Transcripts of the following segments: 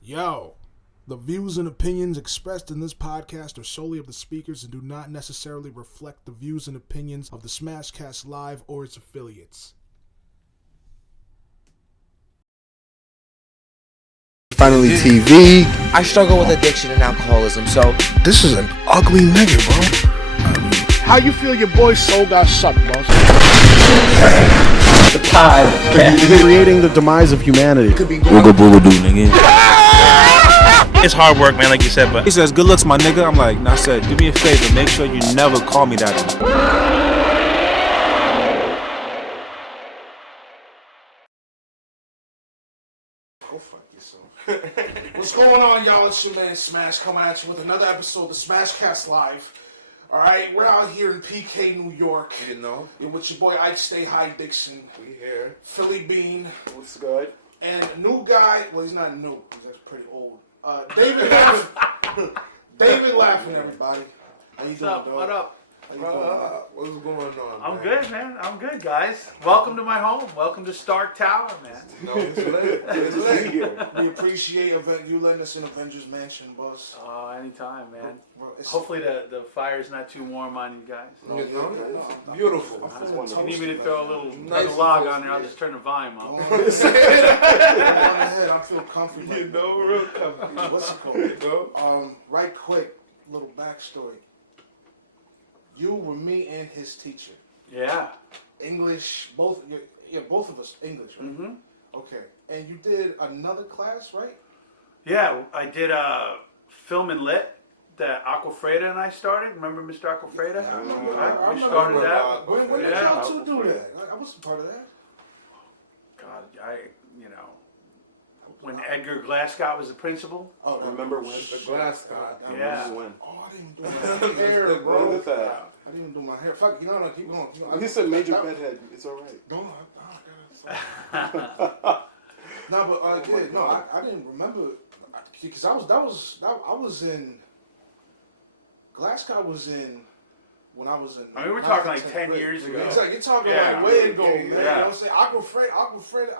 Yo, the views and opinions expressed in this podcast are solely of the speakers and do not necessarily reflect the views and opinions of the Smashcast Live or its affiliates. Finally TV. I struggle with addiction and alcoholism, so This is an ugly nigga, bro. How you feel your boy's soul got sucked, boss? the podcast. Creating the demise of humanity. Booga booga doo, nigga. It's hard work, man, like you said, but he says, good looks, my nigga. I'm like, nah, said, do me a favor, make sure you never call me that anymore. Go fuck yourself. What's going on, y'all? It's your man Smash coming at you with another episode of Smashcast Live. Alright, we're out here in PK, New York. You know, You're with your boy Ike Stay High Dixon, we here. Philly Bean, What's good? and a new guy. Well, he's not new. He's just pretty old. David Laffin. David Laffin, everybody. How you doing, dog? What up? How you doing? What's going on? I'm good, man. I'm good, guys. Welcome to my home. Welcome to Stark Tower, man. No, it's lit. It's lit here. We appreciate you letting us in Avengers Mansion, boss. Oh, anytime, man. Bro, it's- Hopefully the fire's not too warm on you guys. You know, beautiful. If you need me to throw a little Nice log and on there, I'll toasty. just turn the volume Go up. on ahead. I feel comfy. You know, real comfy. What's it called? You know? Right quick, little backstory. You were me and his teacher. Yeah. English, both of us English, right? Mm-hmm. Okay. And you did another class, right? Yeah, I did film and lit that Aquafreda and I started. Remember Mr. Aquafreda? I remember. Right? I We remember started that. When did Yeah. y'all two do that? I wasn't part of that. God, when Edgar Glasgow was the principal. Oh, Remember when? The glass guy. Yeah. When? Oh, I didn't do my hair, Look bro. at that. I didn't do my hair. Fuck, you know, keep going. Keep going. He said major bedhead. It's all right. No, no, but I didn't remember because I was in Glasgow was in when I was in. I mean, we're talking like 10th 10 grade. years ago. It's like you're talking Yeah. like way ago, Yeah, man. yeah. You know what I'm saying? Aquafred,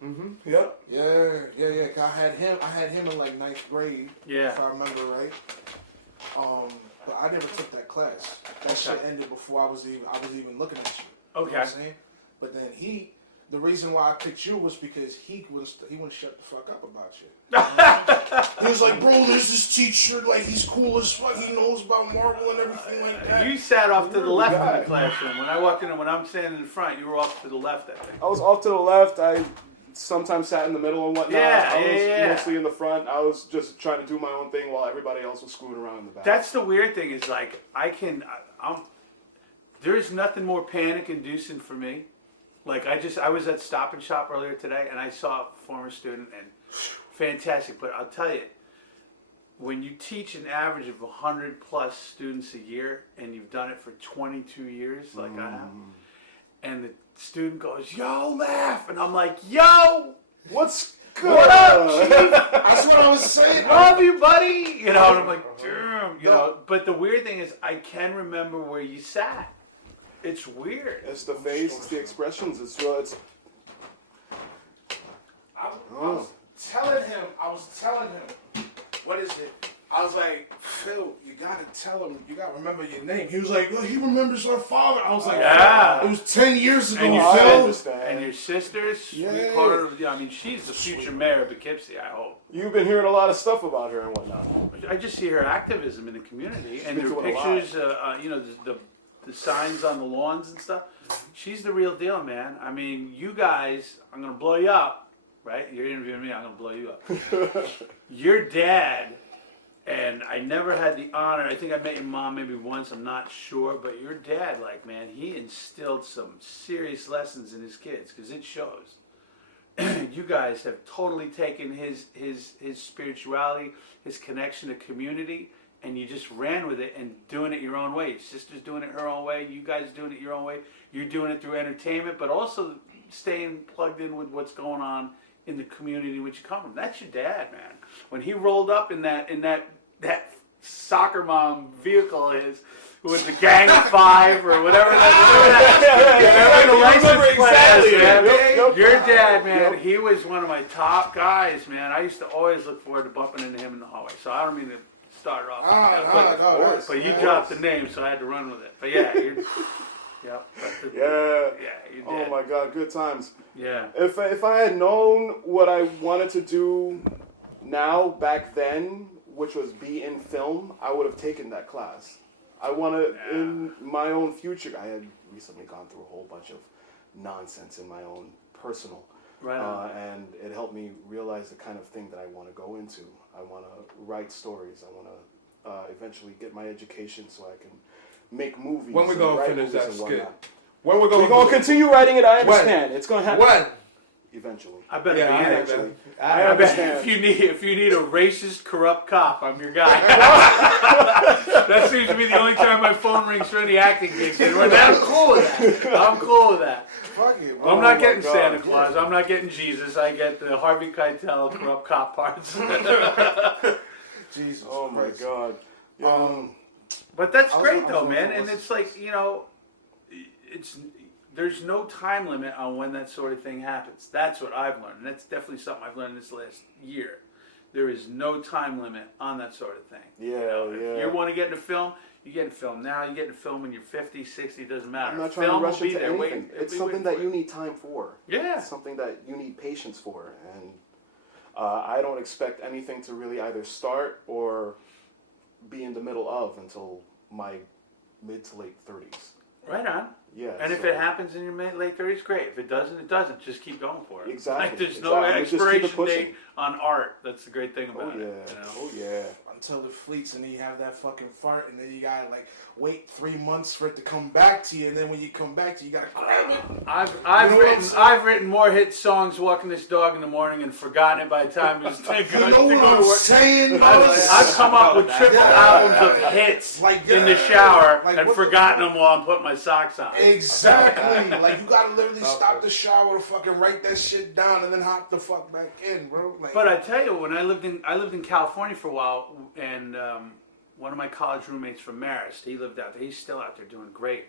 Mm-hmm. Yep. yeah. 'Cause I had him in like 9th grade, Yeah. if I remember right. But I never took that class. That shit ended before I was even looking at you. You know Okay. what I'm saying? But then the reason why I picked you was because he wouldn't shut the fuck up about you. He was like, bro, there's this teacher, like he's cool as fuck, he knows about Marvel and everything like that. You sat off to the left guy. of the classroom. When I walked in and when I'm standing in front, you were off to the left, I think. I was off to the left. I sometimes sat in the middle and whatnot. Yeah, I was yeah. mostly in the front. I was just trying to do my own thing while everybody else was screwing around in the back. That's the weird thing is like, there's nothing more panic inducing for me. Like I was at Stop and Shop earlier today and I saw a former student and fantastic, but I'll tell you, when you teach an average of 100 plus students a year and you've done it for 22 years like I have, and the student goes, yo, laugh, and I'm like, yo, What's good? what up, chief? That's what I was saying. Love you, buddy. You know, and I'm like, damn, you know. But the weird thing is, I can remember where you sat. It's weird. It's the face. It's the expressions. It's real. It's I was telling him, what is it? I was like, Phil, you gotta tell him, you gotta remember your name. He was like, well, he remembers our father. I was like, Yeah. Phil, it was 10 years ago, And you I Phil. understand. And your sister's Yeah. sweetheart of I mean, she's the future mayor of Poughkeepsie, I hope. You've been hearing a lot of stuff about her and whatnot. I just see her activism in the community and Speaks her to it a lot. pictures, the signs on the lawns and stuff. She's the real deal, man. I mean, you guys, I'm going to blow you up, right? You're interviewing me, I'm going to blow you up. Your dad, and I never had the honor, I think I met your mom maybe once, I'm not sure, but your dad, like, man, he instilled some serious lessons in his kids, because it shows. You guys have totally taken his spirituality, his connection to community, and you just ran with it and doing it your own way. Your sister's doing it her own way, you guys doing it your own way. You're doing it through entertainment, but also staying plugged in with what's going on in the community in which you come from. That's your dad, man. When he rolled up in that soccer mom vehicle is with the Gang of Five or whatever that license plate is, man. Yep. Your dad, man, he was one of my top guys, man. I used to always look forward to bumping into him in the hallway. So I don't mean to start it off like that, but you dropped the name, so I had to run with it. But yeah, yeah. Yeah. You did. Oh my God, good times. Yeah. If I had known what I wanted to do now back then, which was be in film, I would have taken that class. I wanted in my own future. I had recently gone through a whole bunch of nonsense in my own personal, Right. and it helped me realize the kind of thing that I want to go into. I want to write stories. I want to eventually get my education so I can make movies. When we and gonna write finish movies that and skit? whatnot. When we're We're going gonna continue writing it. I understand. It's gonna happen When? eventually. I better Yeah, be in I it. Eventually. I bet understand. if you need a racist, corrupt cop, I'm your guy. That seems to be the only time my phone rings for any acting gigs. I'm cool with that. I'm cool with that. Fuck it, I'm bro. Oh not my getting God. Santa Claus. I'm not getting Jesus. I get the Harvey Keitel corrupt cop parts. Jesus Oh my Christ. God. But that's I was- great I though, was- man. And it's like, there's no time limit on when that sort of thing happens. That's what I've learned. And that's definitely something I've learned this last year. There is no time limit on that sort of thing. If you want to get into film, you get into film now. You get into film when you're 50, 60, it doesn't matter. I'm not trying film to rush will be into there. anything. It's something that you need time for. Yeah. It's something that you need patience for, and I don't expect anything to really either start or be in the middle of until my mid to late 30s. Right on. Yeah. And if so- it happens in your late 30s, great. If it doesn't, it doesn't. Just keep going for it. Exactly, Like, there's no exactly. Just keep it expiration pushing. date on art. That's the great thing Oh about yeah. it. Oh yeah. Until it fleets and then you have that fucking fart and then you gotta like wait 3 months for it to come back to you and then when you come back to you gotta grab it. I've You know what I'm written saying? I've written more hit songs walking this dog in the morning and forgotten it by the time it was to You know what go to I'm work. saying? I've come up with triple albums of hits Like, in the yeah. shower Like, and what the- forgotten them while I'm putting my socks on. Exactly. Like you gotta literally stop the shower to fucking write that shit down and then hop the fuck back in, bro. Like, But I tell you, when I lived in California for a while, and one of my college roommates from Marist, he lived out there. He's still out there doing great.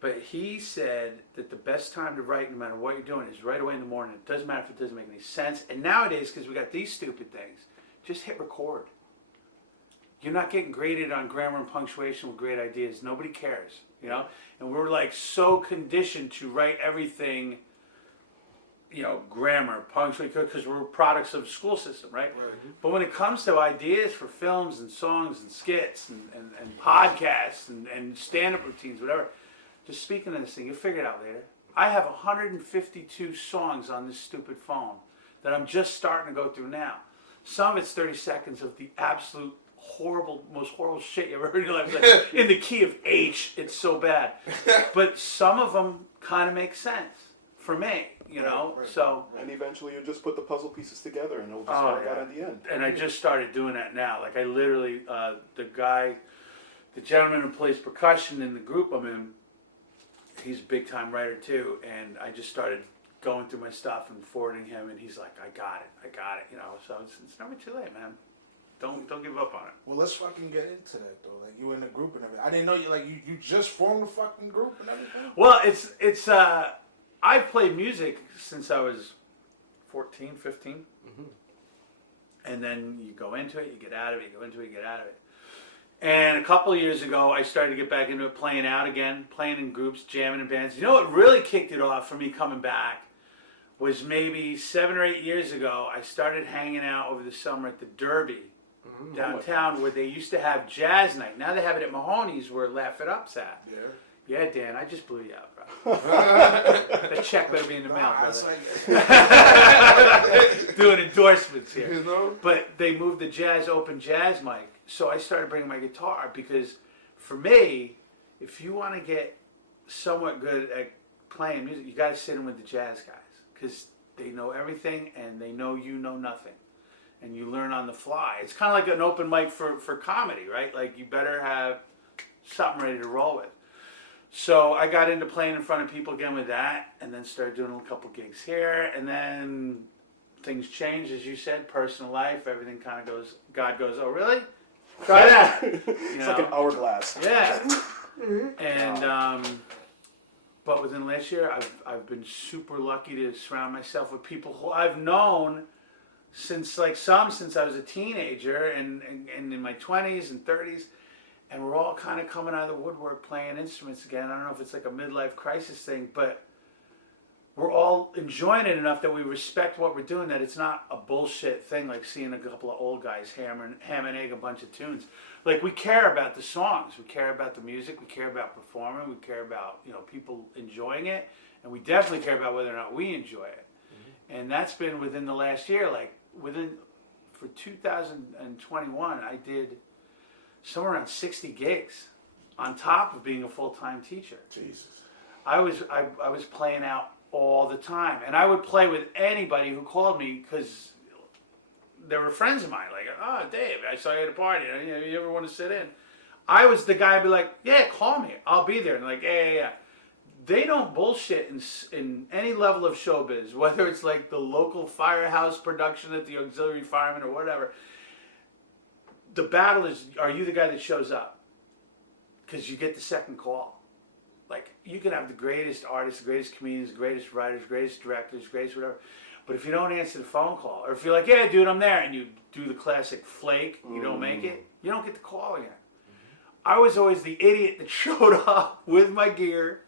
But he said that the best time to write, no matter what you're doing, is right away in the morning. It doesn't matter if it doesn't make any sense. And nowadays, because we got these stupid things, just hit record. You're not getting graded on grammar and punctuation with great ideas. Nobody cares, you know? And we're like so conditioned to write everything, grammar, punctuation, because we're products of the school system, right? But when it comes to ideas for films and songs and skits and podcasts and stand-up routines, whatever, just speaking of this thing, you'll figure it out later. I have 152 songs on this stupid phone that I'm just starting to go through now. Some of it's 30 seconds of the absolute most horrible shit you ever heard in your life. Like, in the key of H, it's so bad. But some of them kind of make sense for me, Right. So, And eventually you just put the puzzle pieces together and it'll just work out at the end. and I just started doing that now. Like I literally, the gentleman who plays percussion in the group I'm in, he's a big time writer too, and I just started going through my stuff and forwarding him, and he's like, I got it, So it's never too late, man. Don't give up on it. well, let's fucking get into that though. Like you in the group and everything. I didn't know you just formed a fucking group and everything. Well, it's I've played music since I was 14, 15. And then you go into it, you get out of it, you go into it, you get out of it. And a couple of years ago, I started to get back into it, playing out again, playing in groups, jamming in bands. You know what really kicked it off for me coming back was maybe 7 or 8 years ago. I started hanging out over the summer at the Derby downtown where they used to have jazz night. Now they have it at Mahoney's where Laffin Up's at. Yeah. Yeah, Dan, I just blew you out, bro. That check better be in the mail, Nah, it's brother. like, Doing endorsements here. You know? But they moved the open jazz mic. So I started bringing my guitar because for me, if you want to get somewhat good at playing music, you got to sit in with the jazz guys because they know everything and they know you know nothing. And you learn on the fly. It's kind of like an open mic for comedy, right? Like you better have something ready to roll with. So I got into playing in front of people again with that, and then started doing a couple gigs here, and then things changed, as you said, personal life, everything kind of goes, God goes, oh really? Try that. It's like an hourglass. Yeah. And but within the last year, I've been super lucky to surround myself with people who I've known since I was a teenager and in my 20s and 30s, and we're all kind of coming out of the woodwork playing instruments again. I don't know if it's like a midlife crisis thing, but we're all enjoying it enough that we respect what we're doing, that it's not a bullshit thing like seeing a couple of old guys ham and egg a bunch of tunes. Like, we care about the songs, we care about the music, we care about performing, we care about, people enjoying it, and we definitely care about whether or not we enjoy it. Mm-hmm. And that's been within the last year. Like, for 2021, I did somewhere around 60 gigs on top of being a full-time teacher. Jesus. I was playing out all the time, and I would play with anybody who called me because they were friends of mine. Like, oh, Dave, I saw you at a party. You ever want to sit in? I was the guy who'd be like, yeah, call me. I'll be there. And like, yeah. They don't bullshit in any level of showbiz, whether it's like the local firehouse production at the auxiliary fireman or whatever. The battle is, are you the guy that shows up? Because you get the second call. Like, you can have the greatest artists, the greatest comedians, the greatest writers, greatest directors, greatest whatever. But if you don't answer the phone call, or if you're like, yeah, dude, I'm there, and you do the classic flake, you don't make it, you don't get the call again. I was always the idiot that showed up with my gear,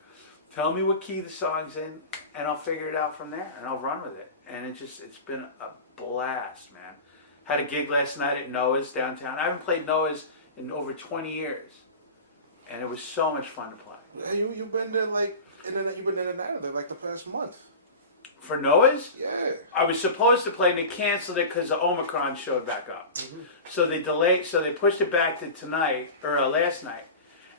tell me what key the song's in, and I'll figure it out from there, and I'll run with it. And it's been a blast, man. Had a gig last night at Noah's downtown. I haven't played Noah's in over 20 years, and it was so much fun to play. Yeah, you've been there you've been in and out of there like the past month. For Noah's? Yeah. I was supposed to play, and they canceled it because the Omicron showed back up. Mm-hmm. So they pushed it back to tonight, or last night.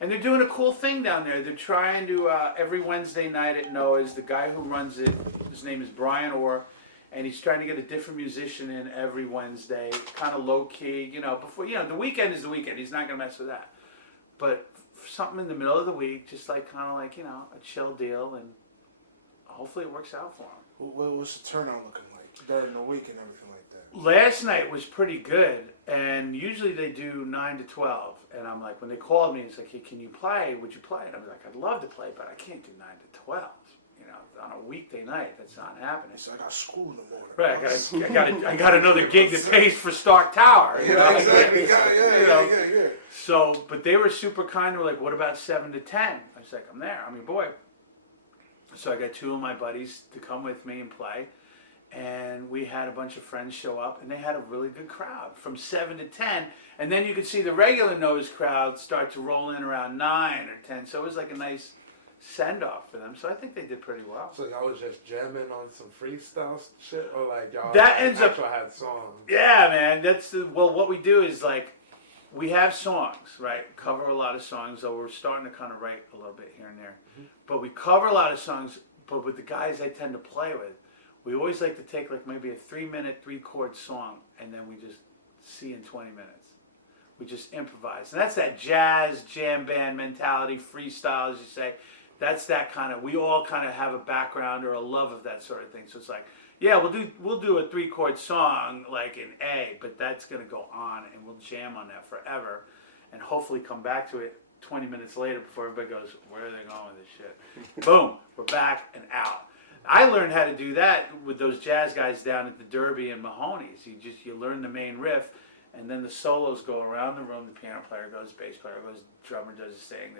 And they're doing a cool thing down there. They're trying to, every Wednesday night at Noah's, the guy who runs it, his name is Brian Orr, and he's trying to get a different musician in every Wednesday, kind of low-key, before, the weekend is the weekend. He's not going to mess with that. But something in the middle of the week, just like, kind of like, a chill deal, and hopefully it works out for him. What's the turnout looking like during the week and everything like that? Last night was pretty good, and usually they do 9 to 12. And I'm like, when they called me, it's like, hey, can you play? Would you play? And I was like, I'd love to play, but I can't do 9 to 12. On a weekday night, that's not happening. So I got school in the morning. Right, I got another gig that pays for Stark Tower. Yeah, exactly. Yeah. So, but they were super kind. They were like, what about 7 to 10? I was like, I'm there. I'm your boy. So I got 2 of my buddies to come with me and play. And we had a bunch of friends show up, and they had a really good crowd from 7 to 10. And then you could see the regular Noah's crowd start to roll in around 9 or 10. So it was like a nice send-off for them. So I think they did pretty well. So y'all was just jamming on some freestyle shit, or like y'all had songs? Yeah, man. What we do is like, we have songs, right? Cover a lot of songs, though we're starting to kind of write a little bit here and there. Mm-hmm. But we cover a lot of songs, but with the guys I tend to play with, we always like to take like maybe a 3-minute, 3-chord song, and then we just see in 20 minutes. We just improvise. And that's that jazz, jam band mentality, freestyle, as you say. That's that kind of, we all kind of have a background or a love of that sort of thing. So it's like, yeah, we'll do a 3-chord song like in A, but that's going to go on, and we'll jam on that forever, and hopefully come back to it 20 minutes later before everybody goes, where are they going with this shit? Boom, we're back and out. I learned how to do that with those jazz guys down at the Derby and Mahoney's. You learn the main riff, and then the solos go around the room. The piano player goes, bass player goes, drummer does his thing.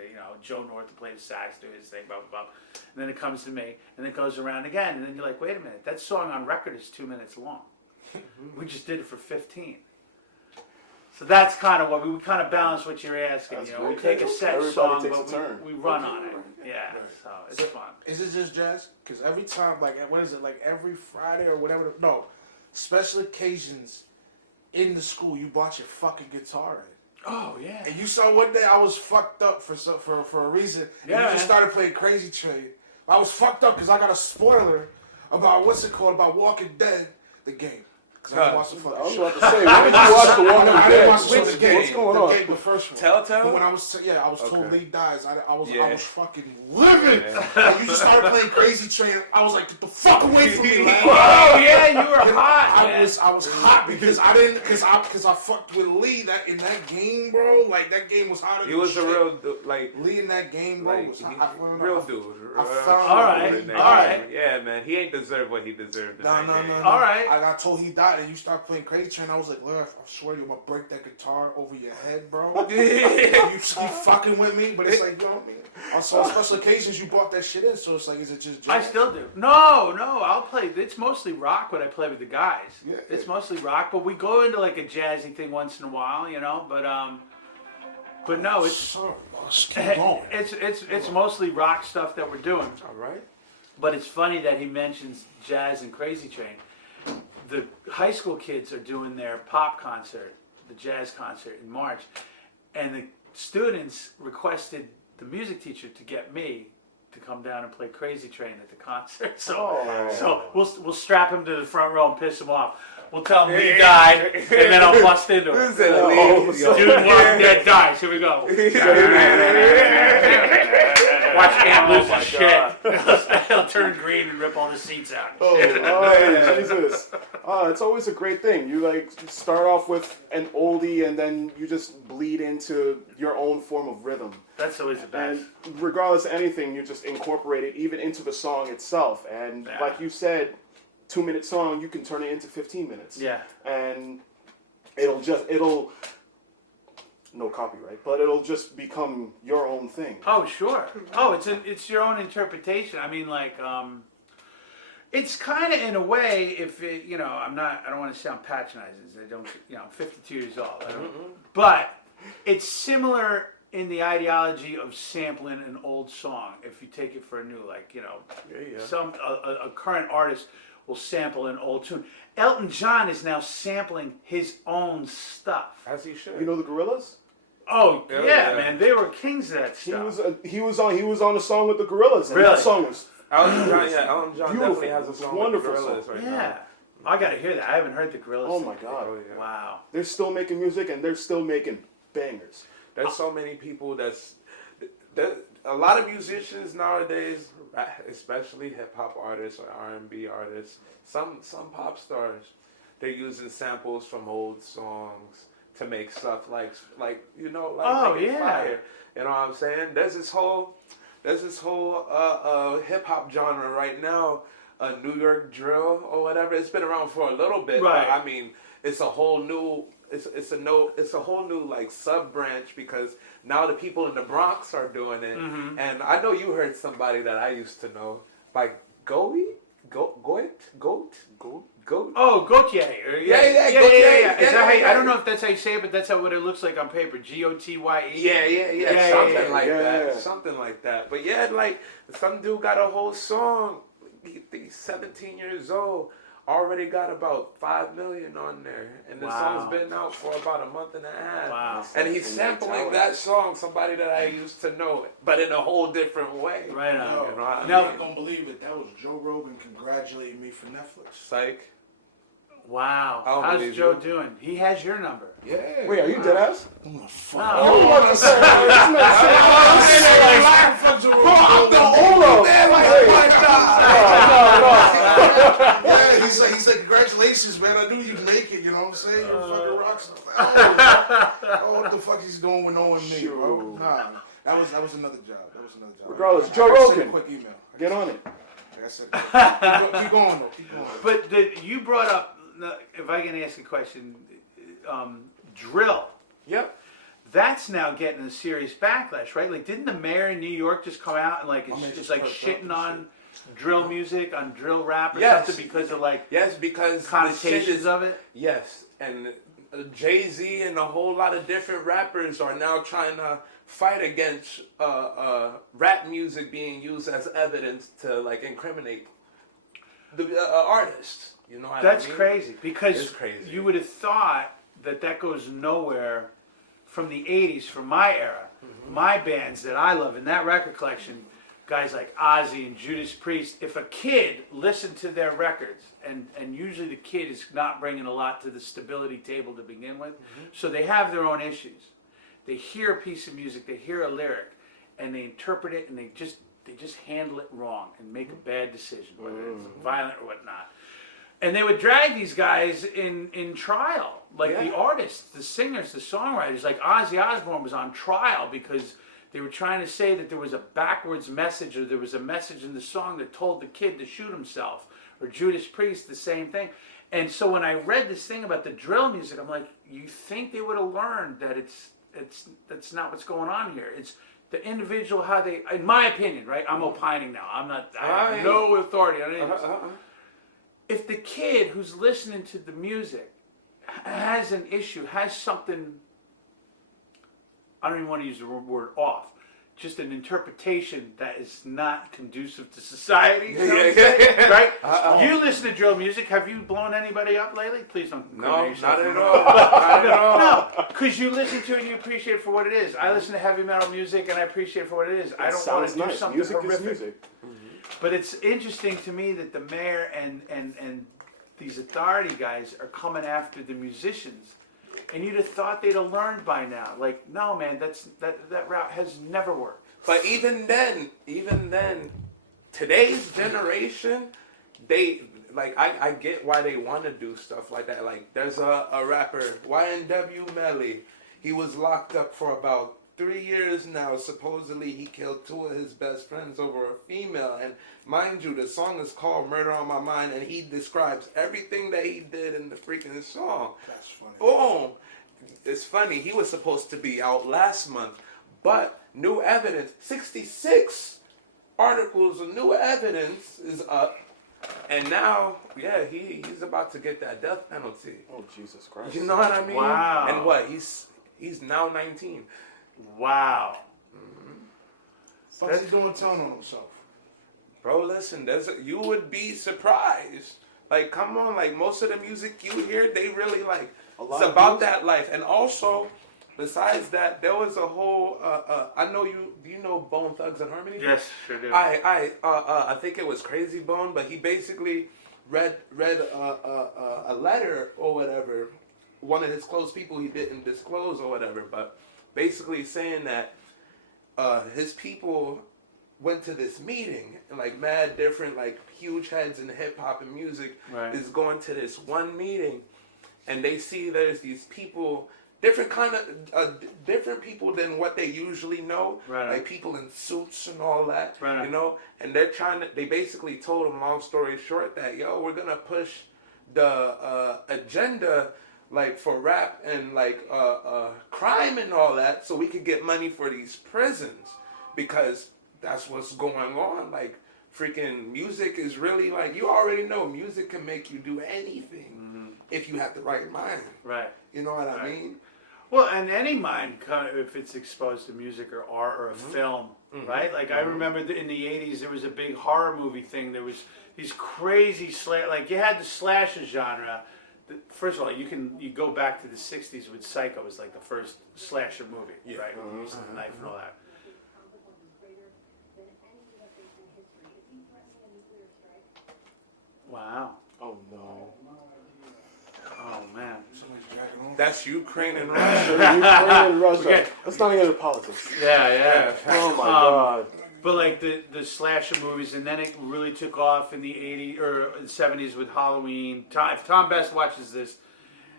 Joe North to play the sax, do his thing, blah, blah, blah. And then it comes to me, and it goes around again. And then you're like, wait a minute, that song on record is 2 minutes long. We just did it for 15. So that's kind of what we kind of balance what you're asking. We take a set song, but we run on it. Yeah, so it's fun. Is it just jazz? Because every time, what is it, every Friday or whatever? No, special occasions in the school, you brought your fucking guitar in. Oh, yeah. And you saw one day I was fucked up for a reason. And you just started playing Crazy Train. I was fucked up because I got a spoiler about, about Walking Dead, the game. Because I didn't watch the fucking I was show. about to say, when did you watch The Walking I didn't Dead? watch the show. Which The game? game. What's going The on? game, the first one. Telltale? When I was told Lee dies, I was Yeah. fucking livid. Like, you just started playing Crazy Train. I was like, get the fuck away from me, man. Oh yeah, you were hot. I was hot because I fucked with Lee in that game, bro. Like that game was hotter. He than was shit. a real like Lee in that game, bro. like Was he- hot. real dude. I found All right, That all game. right. Yeah, man, he ain't deserved what he deserved. In that game. No. All right. I got told he died, and you start playing Crazy Train. I was like, look, I swear you, I'm gonna break that guitar over your head, bro. you keep fucking with me, but it's like, you know what I mean? On some special occasions, you brought that shit in, so it's like, is it just? I still do. No, I'll play. It's mostly rock when I play with the guys. Yeah. It's mostly rock, but we go into like a jazzy thing once in a while, you know. But no, it's Sorry, let's keep going. it's mostly rock stuff that we're doing. All right. But it's funny that he mentions jazz and Crazy Train. The high school kids are doing their pop concert, the jazz concert in March, and the students requested the music teacher to get me to come down and play Crazy Train at the concert. So we'll strap him to the front row and piss him off. We'll tell him he died, and then I'll bust into him. Listen, Dude, Walking Dead dies. Here we go. Watch him lose his shit. He'll turn green and rip all the seats out. Oh, Jesus. It's always a great thing. You like start off with an oldie and then you just bleed into your own form of rhythm. That's always the best. And regardless of anything, you just incorporate it even into the song itself. And Yeah. like you said, 2-minute song, you can turn it into 15 minutes. Yeah. And it'll no copyright, but it'll just become your own thing. Oh, sure. Oh, it's your own interpretation. I mean, like, it's kind of in a way. If it, I don't want to sound patronizing. I don't, I'm 52 years old. But it's similar in the ideology of sampling an old song. If you take it for a new, like, some a current artist will sample an old tune. Elton John is now sampling his own stuff. As he should. You know the Gorillaz? Oh Yeah, yeah, yeah. man, they were kings of that He stuff. was on a song with the Gorillaz, and Really? that song was Elton John Beautiful. definitely has a It's song wonderful with the Gorillaz song. right Yeah, now. I gotta hear that. I haven't heard the Gorillaz. oh my god. Oh, yeah. Wow. They're still making music and they're still making bangers. There's so many people that a lot of musicians nowadays, especially hip hop artists or R&B artists, some pop stars, they're using samples from old songs to make stuff like Oh, make it yeah. fire. You know what I'm saying? There's this whole hip hop genre right now, New York drill or whatever. It's been around for a little bit, Right. but I mean, it's a whole new like sub branch because now the people in the Bronx are doing it. Mm-hmm. And I know you heard somebody that I used to know, like Goat. Oh, Gautier. Yeah, Is Gautier. that how Yeah. I don't know if that's how you say it, but that's what it looks like on paper. G-O-T-Y-E. Yeah, something like that. But yeah, like some dude got a whole song. He's 17 years old. Already got about 5 million on there, and the Wow. song's been out for about a month and a half. Wow. And he's sampling that song, somebody that I used to know, but in a whole different way. Right on. You know what I I'm Now- mean? not gonna believe it. That was Joe Rogan congratulating me for Netflix. Psych. Wow. I don't How's believe Joe you. doing? He has your number. Yeah. Wait, are you dead ass? I'm gonna fuck. No. I'm about to say, I'm the owner. Yeah, he's like, congratulations, man. I knew you'd make it. You know what I'm saying? You're a fucking rock star. Oh, what the fuck he's doing with knowing me, bro? Nah, that was another job. Regardless, I Joe sent a Rogan. quick email. Get on it. Like I said, keep going though. Keep going. But you brought up, if I can ask a question, drill. Yep. That's now getting a serious backlash, right? Like, didn't the mayor in New York just come out and like it's like shitting on drill music, on drill rap or Yes. something because of like Yes, because the shit connotations is of it? yes, and Jay-Z and a whole lot of different rappers are now trying to fight against rap music being used as evidence to like incriminate the artist. You know what That's I mean? crazy because It's crazy. you would have thought that goes nowhere from the 80s, from my era. My bands that I love in that record collection guys like Ozzy and Judas Priest, if a kid listened to their records, and usually the kid is not bringing a lot to the stability table to begin with, so they have their own issues. They hear a piece of music, they hear a lyric, and they interpret it, and they just handle it wrong and make a bad decision, whether it's violent or whatnot. And they would drag these guys in trial, like the artists, the singers, the songwriters. Like Ozzy Osbourne was on trial because they were trying to say that there was a backwards message, or there was a message in the song that told the kid to shoot himself. Or Judas Priest, the same thing. And so when I read this thing about the drill music, I'm like, you think they would have learned that that's not what's going on here. It's the individual, how they, in my opinion, right? I'm opining now. I have no authority on any of this. If the kid who's listening to the music has an issue, has something, I don't even want to use the word off, just an interpretation that is not conducive to society, you know what I'm saying? Right? You listen to drill music. Have you blown anybody up lately? Please don't. No, not at all. Not at all. No, because you listen to it and you appreciate it for what it is. I listen to heavy metal music and I appreciate it for what it is. I don't want to do something music horrific. Is music. But it's interesting to me that the mayor and these authority guys are coming after the musicians. And you'd have thought they'd have learned by now. Like, no, man, that route has never worked. But even then, today's generation, they like I get why they want to do stuff like that. Like, there's a rapper, YNW Melly. He was locked up for about 3 years now. Supposedly, he killed 2 of his best friends over a female. And mind you, the song is called "Murder on My Mind," and he describes everything that he did in the freaking song. That's funny. Boom. It's funny. He was supposed to be out last month, but new evidence, 66 articles of new evidence is up, and now, yeah, he's about to get that death penalty. Oh, Jesus Christ. You know what I mean? Wow. And what? He's now 19. Wow. What's he doing telling on himself? Bro, listen, you would be surprised. Like, come on, like, most of the music you hear, they really, like, it's about that life. And also, besides that, there was a whole, I know do you know Bone Thugs and Harmony? Yes, sure do. I think it was Crazy Bone, but he basically read a letter or whatever, one of his close people he didn't disclose or whatever, but basically saying that his people went to this meeting, and like mad different, like huge heads in hip hop and music is going to this one meeting, and they see there's these people, different kind of different people than what they usually know, like people in suits and all that, you know, and they basically told them, long story short, that we're gonna push the agenda, like for rap and like crime and all that, so we could get money for these prisons, because that's what's going on. Like, freaking music is really, like, you already know music can make you do anything if you have the right mind. Right. You know what I mean? Well, and any mind, if it's exposed to music or art or a film, right? Like, I remember in the 80s, there was a big horror movie thing. There was these crazy, like, you had the slasher genre. First of all, you go back to the 60s with Psycho was like the first slasher movie, right? With the knife and all that. Wow. Oh, no. Oh, man. That's Ukraine and Russia. Ukraine and Russia. Okay. Let's not get into politics. Yeah. Oh, my God. But like the slasher movies, and then it really took off in the 80s or 70s with Halloween. If Tom Best watches this,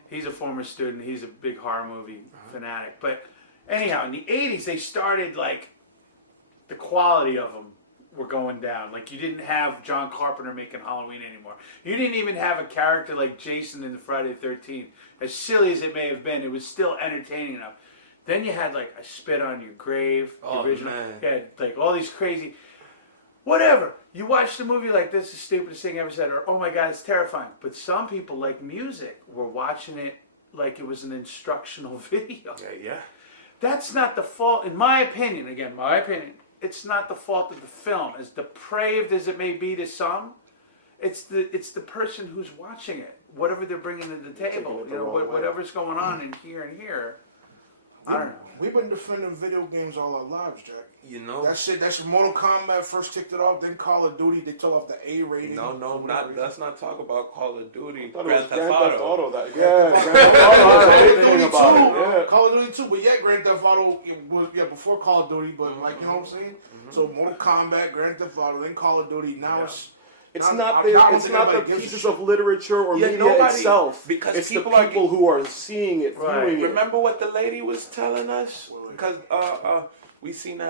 he's a former student. He's a big horror movie fanatic. But anyhow, in the 80s, they started, like, the quality of them were going down. Like, you didn't have John Carpenter making Halloween anymore. You didn't even have a character like Jason in the Friday the 13th. As silly as it may have been, it was still entertaining enough. Then you had, like, I Spit on Your Grave, the original. Man. You had, like, all these crazy... Whatever. You watch the movie like, this is the stupidest thing I ever said, or, oh my God, it's terrifying. But some people, like music, were watching it like it was an instructional video. Yeah. That's not the fault, in my opinion, it's not the fault of the film. As depraved as it may be to some, it's the person who's watching it, whatever they're bringing to the table, Taking it the wrong way. whatever's going on in here and here. I don't know. We've been defending video games all our lives, Jack. You know, That shit, Mortal Kombat first kicked it off, then Call of Duty, they took off the A rating. let's not talk about Call of Duty. I thought it Grand was Theft Grand Theft Auto. Auto. That Grand Theft Auto. Everything about it. Yeah. Call of Duty 2, but yeah, Grand Theft Auto was before Call of Duty, but like you know what I'm saying. So Mortal Kombat, Grand Theft Auto, then Call of Duty. Now It's not the pieces of literature or media nobody, itself. because it's people the people who are seeing it, viewing it. Remember what the lady was telling us? Because we seen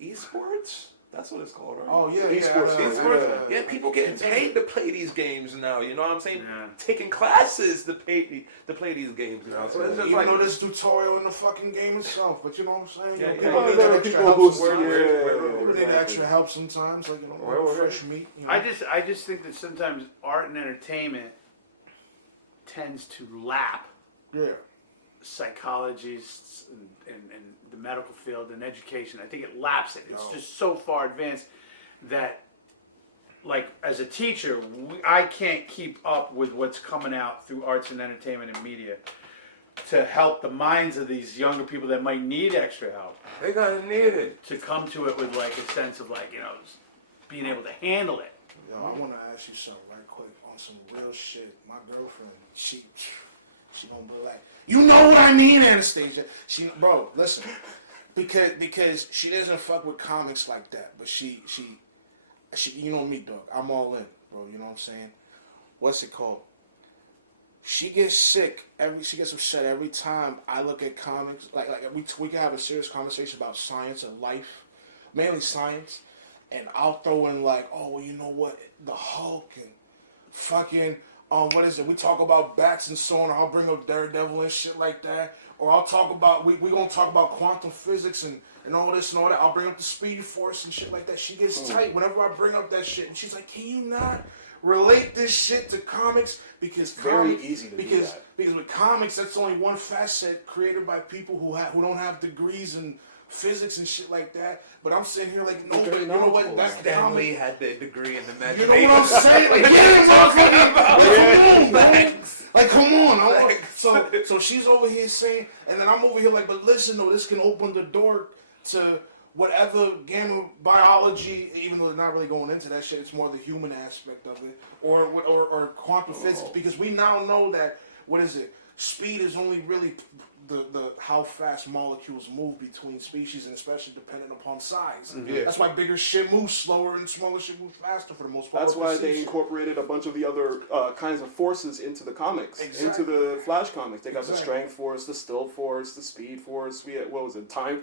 esports. That's what it's called, right? Oh yeah, Esports. Yeah, people getting paid to play these games now. You know what I'm saying? Yeah. Taking classes to play these games now. So it's just Even like though there's tutorial in the fucking game itself, but you know what I'm saying? Yeah, You yeah. know, There are people who we need extra help sometimes, like fresh meat. You know? I just think that sometimes art and entertainment tends to lap Yeah. psychologists and the medical field and education. I think it laps it. It's just so far advanced that, like, as a teacher, I can't keep up with what's coming out through arts and entertainment and media to help the minds of these younger people that might need extra help they gonna need it. to come to it with like a sense of like, you know, being able to handle it. Yo, I want to ask you something right quick on some real shit. My girlfriend, she gonna be like, you know what I mean, Anastasia. Bro, listen, because she doesn't fuck with comics like that, but she, you know me, dog. I'm all in, bro. You know what I'm saying? What's it called? She gets sick she gets upset every time I look at comics. Like we can have a serious conversation about science and life, mainly science, and I'll throw in like, oh, well, you know what, the Hulk and fucking what is it? We talk about bats and so on. Or I'll bring up Daredevil and shit like that, or I'll talk about we gonna talk about quantum physics and all this and all that. I'll bring up the Speed Force and shit like that. She gets tight whenever I bring up that shit, and she's like, can you not relate this shit to comics? Because very easy to do that. Because with comics, that's only one facet created by people who don't have degrees in physics and shit like that. But I'm sitting here like, no, but you know what? That's Stan Lee had the degree in you imagination. know what I'm saying? Like, like, come on. So she's over here saying, and then I'm over here like, but listen, though, this can open the door to whatever gamma biology, even though they're not really going into that shit, it's more the human aspect of it, or quantum physics, because we now know that, speed is only really the how fast molecules move between species, and especially depending upon size. Yeah. That's why bigger shit moves slower and smaller shit moves faster for the most part. That's why they incorporated a bunch of the other kinds of forces into the comics, into the Flash comics. They got the Strength Force, the Still Force, the Speed Force. We had, what was it? Time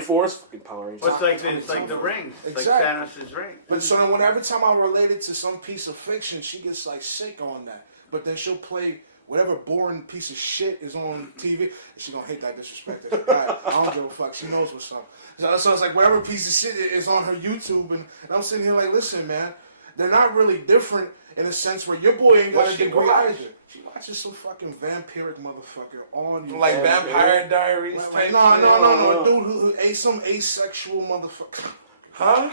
Force. Fucking Power Rangers. Well, it's like the ring. It's like Thanos' ring. But so then, every time I relate it to some piece of fiction, she gets like sick on that. But then she'll play whatever boring piece of shit is on TV, and she gonna hate that disrespect. I don't give a fuck. She knows what's up. So it's like whatever piece of shit is on her YouTube, and I'm sitting here like, listen, man, they're not really different in a sense where your boy ain't got a degree either. She watches some fucking vampiric motherfucker on you. Like Vampire Diaries type. No, dude who some asexual motherfucker. Huh?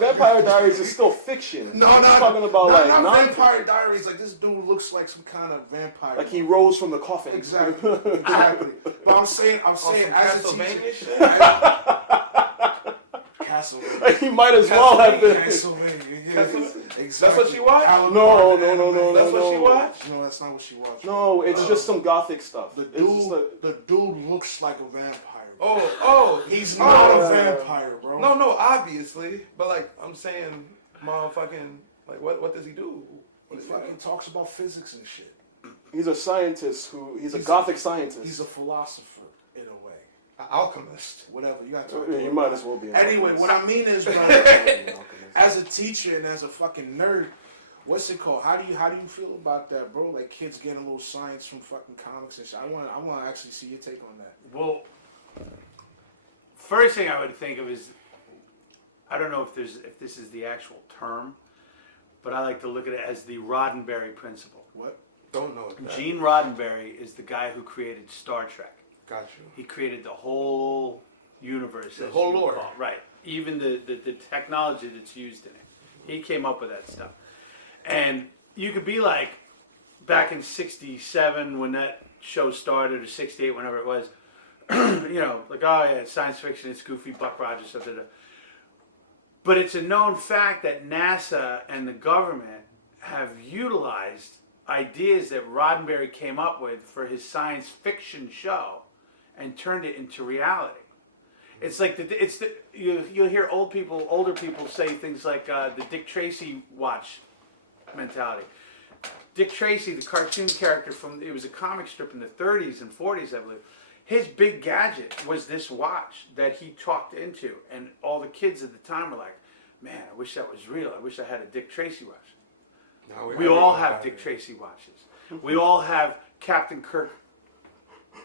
Vampire Diaries is still fiction. No, I'm talking about not Vampire Diaries. Like, this dude looks like some kind of vampire. Like he rose from the coffin. Exactly. But I'm saying, as a Castlevania teacher, shit? Castlevania. Like he might as well have been. Castlevania. Yeah, exactly. That's what she watched? No. That's what she watched? No, that's not what she watched. No, it's just some gothic stuff. The dude looks like a vampire. Oh, he's not a vampire, bro. No, obviously. But like, I'm saying, motherfucking, like, what does he do? He fucking talks about physics and shit. He's a scientist he's a gothic scientist. He's a philosopher in a way. An alchemist. Whatever, you got to talk You might as well be. Anyway, what I mean is, bro, as a teacher and as a fucking nerd, what's it called? How do you feel about that, bro? Like kids getting a little science from fucking comics and shit. I want to actually see your take on that. Well, first thing I would think of is, I don't know if this is the actual term, but I like to look at it as the Roddenberry principle. What? Don't know that. Gene Roddenberry is the guy who created Star Trek. Got you. He created the whole universe. The whole lore. Right. Even the technology that's used in it. He came up with that stuff. And you could be like, back in 67 when that show started, or 68, whenever it was, you know, like, oh yeah, it's science fiction, it's goofy, Buck Rogers, stuff. But it's a known fact that NASA and the government have utilized ideas that Roddenberry came up with for his science fiction show and turned it into reality. It's like you'll hear older people say things like the Dick Tracy watch mentality. Dick Tracy, the cartoon character it was a comic strip in the 30s and 40s, I believe. His big gadget was this watch that he talked into, and all the kids at the time were like, man, I wish that was real. I wish I had a Dick Tracy watch. Now We all have Dick Tracy watches. We all have Captain Kirk.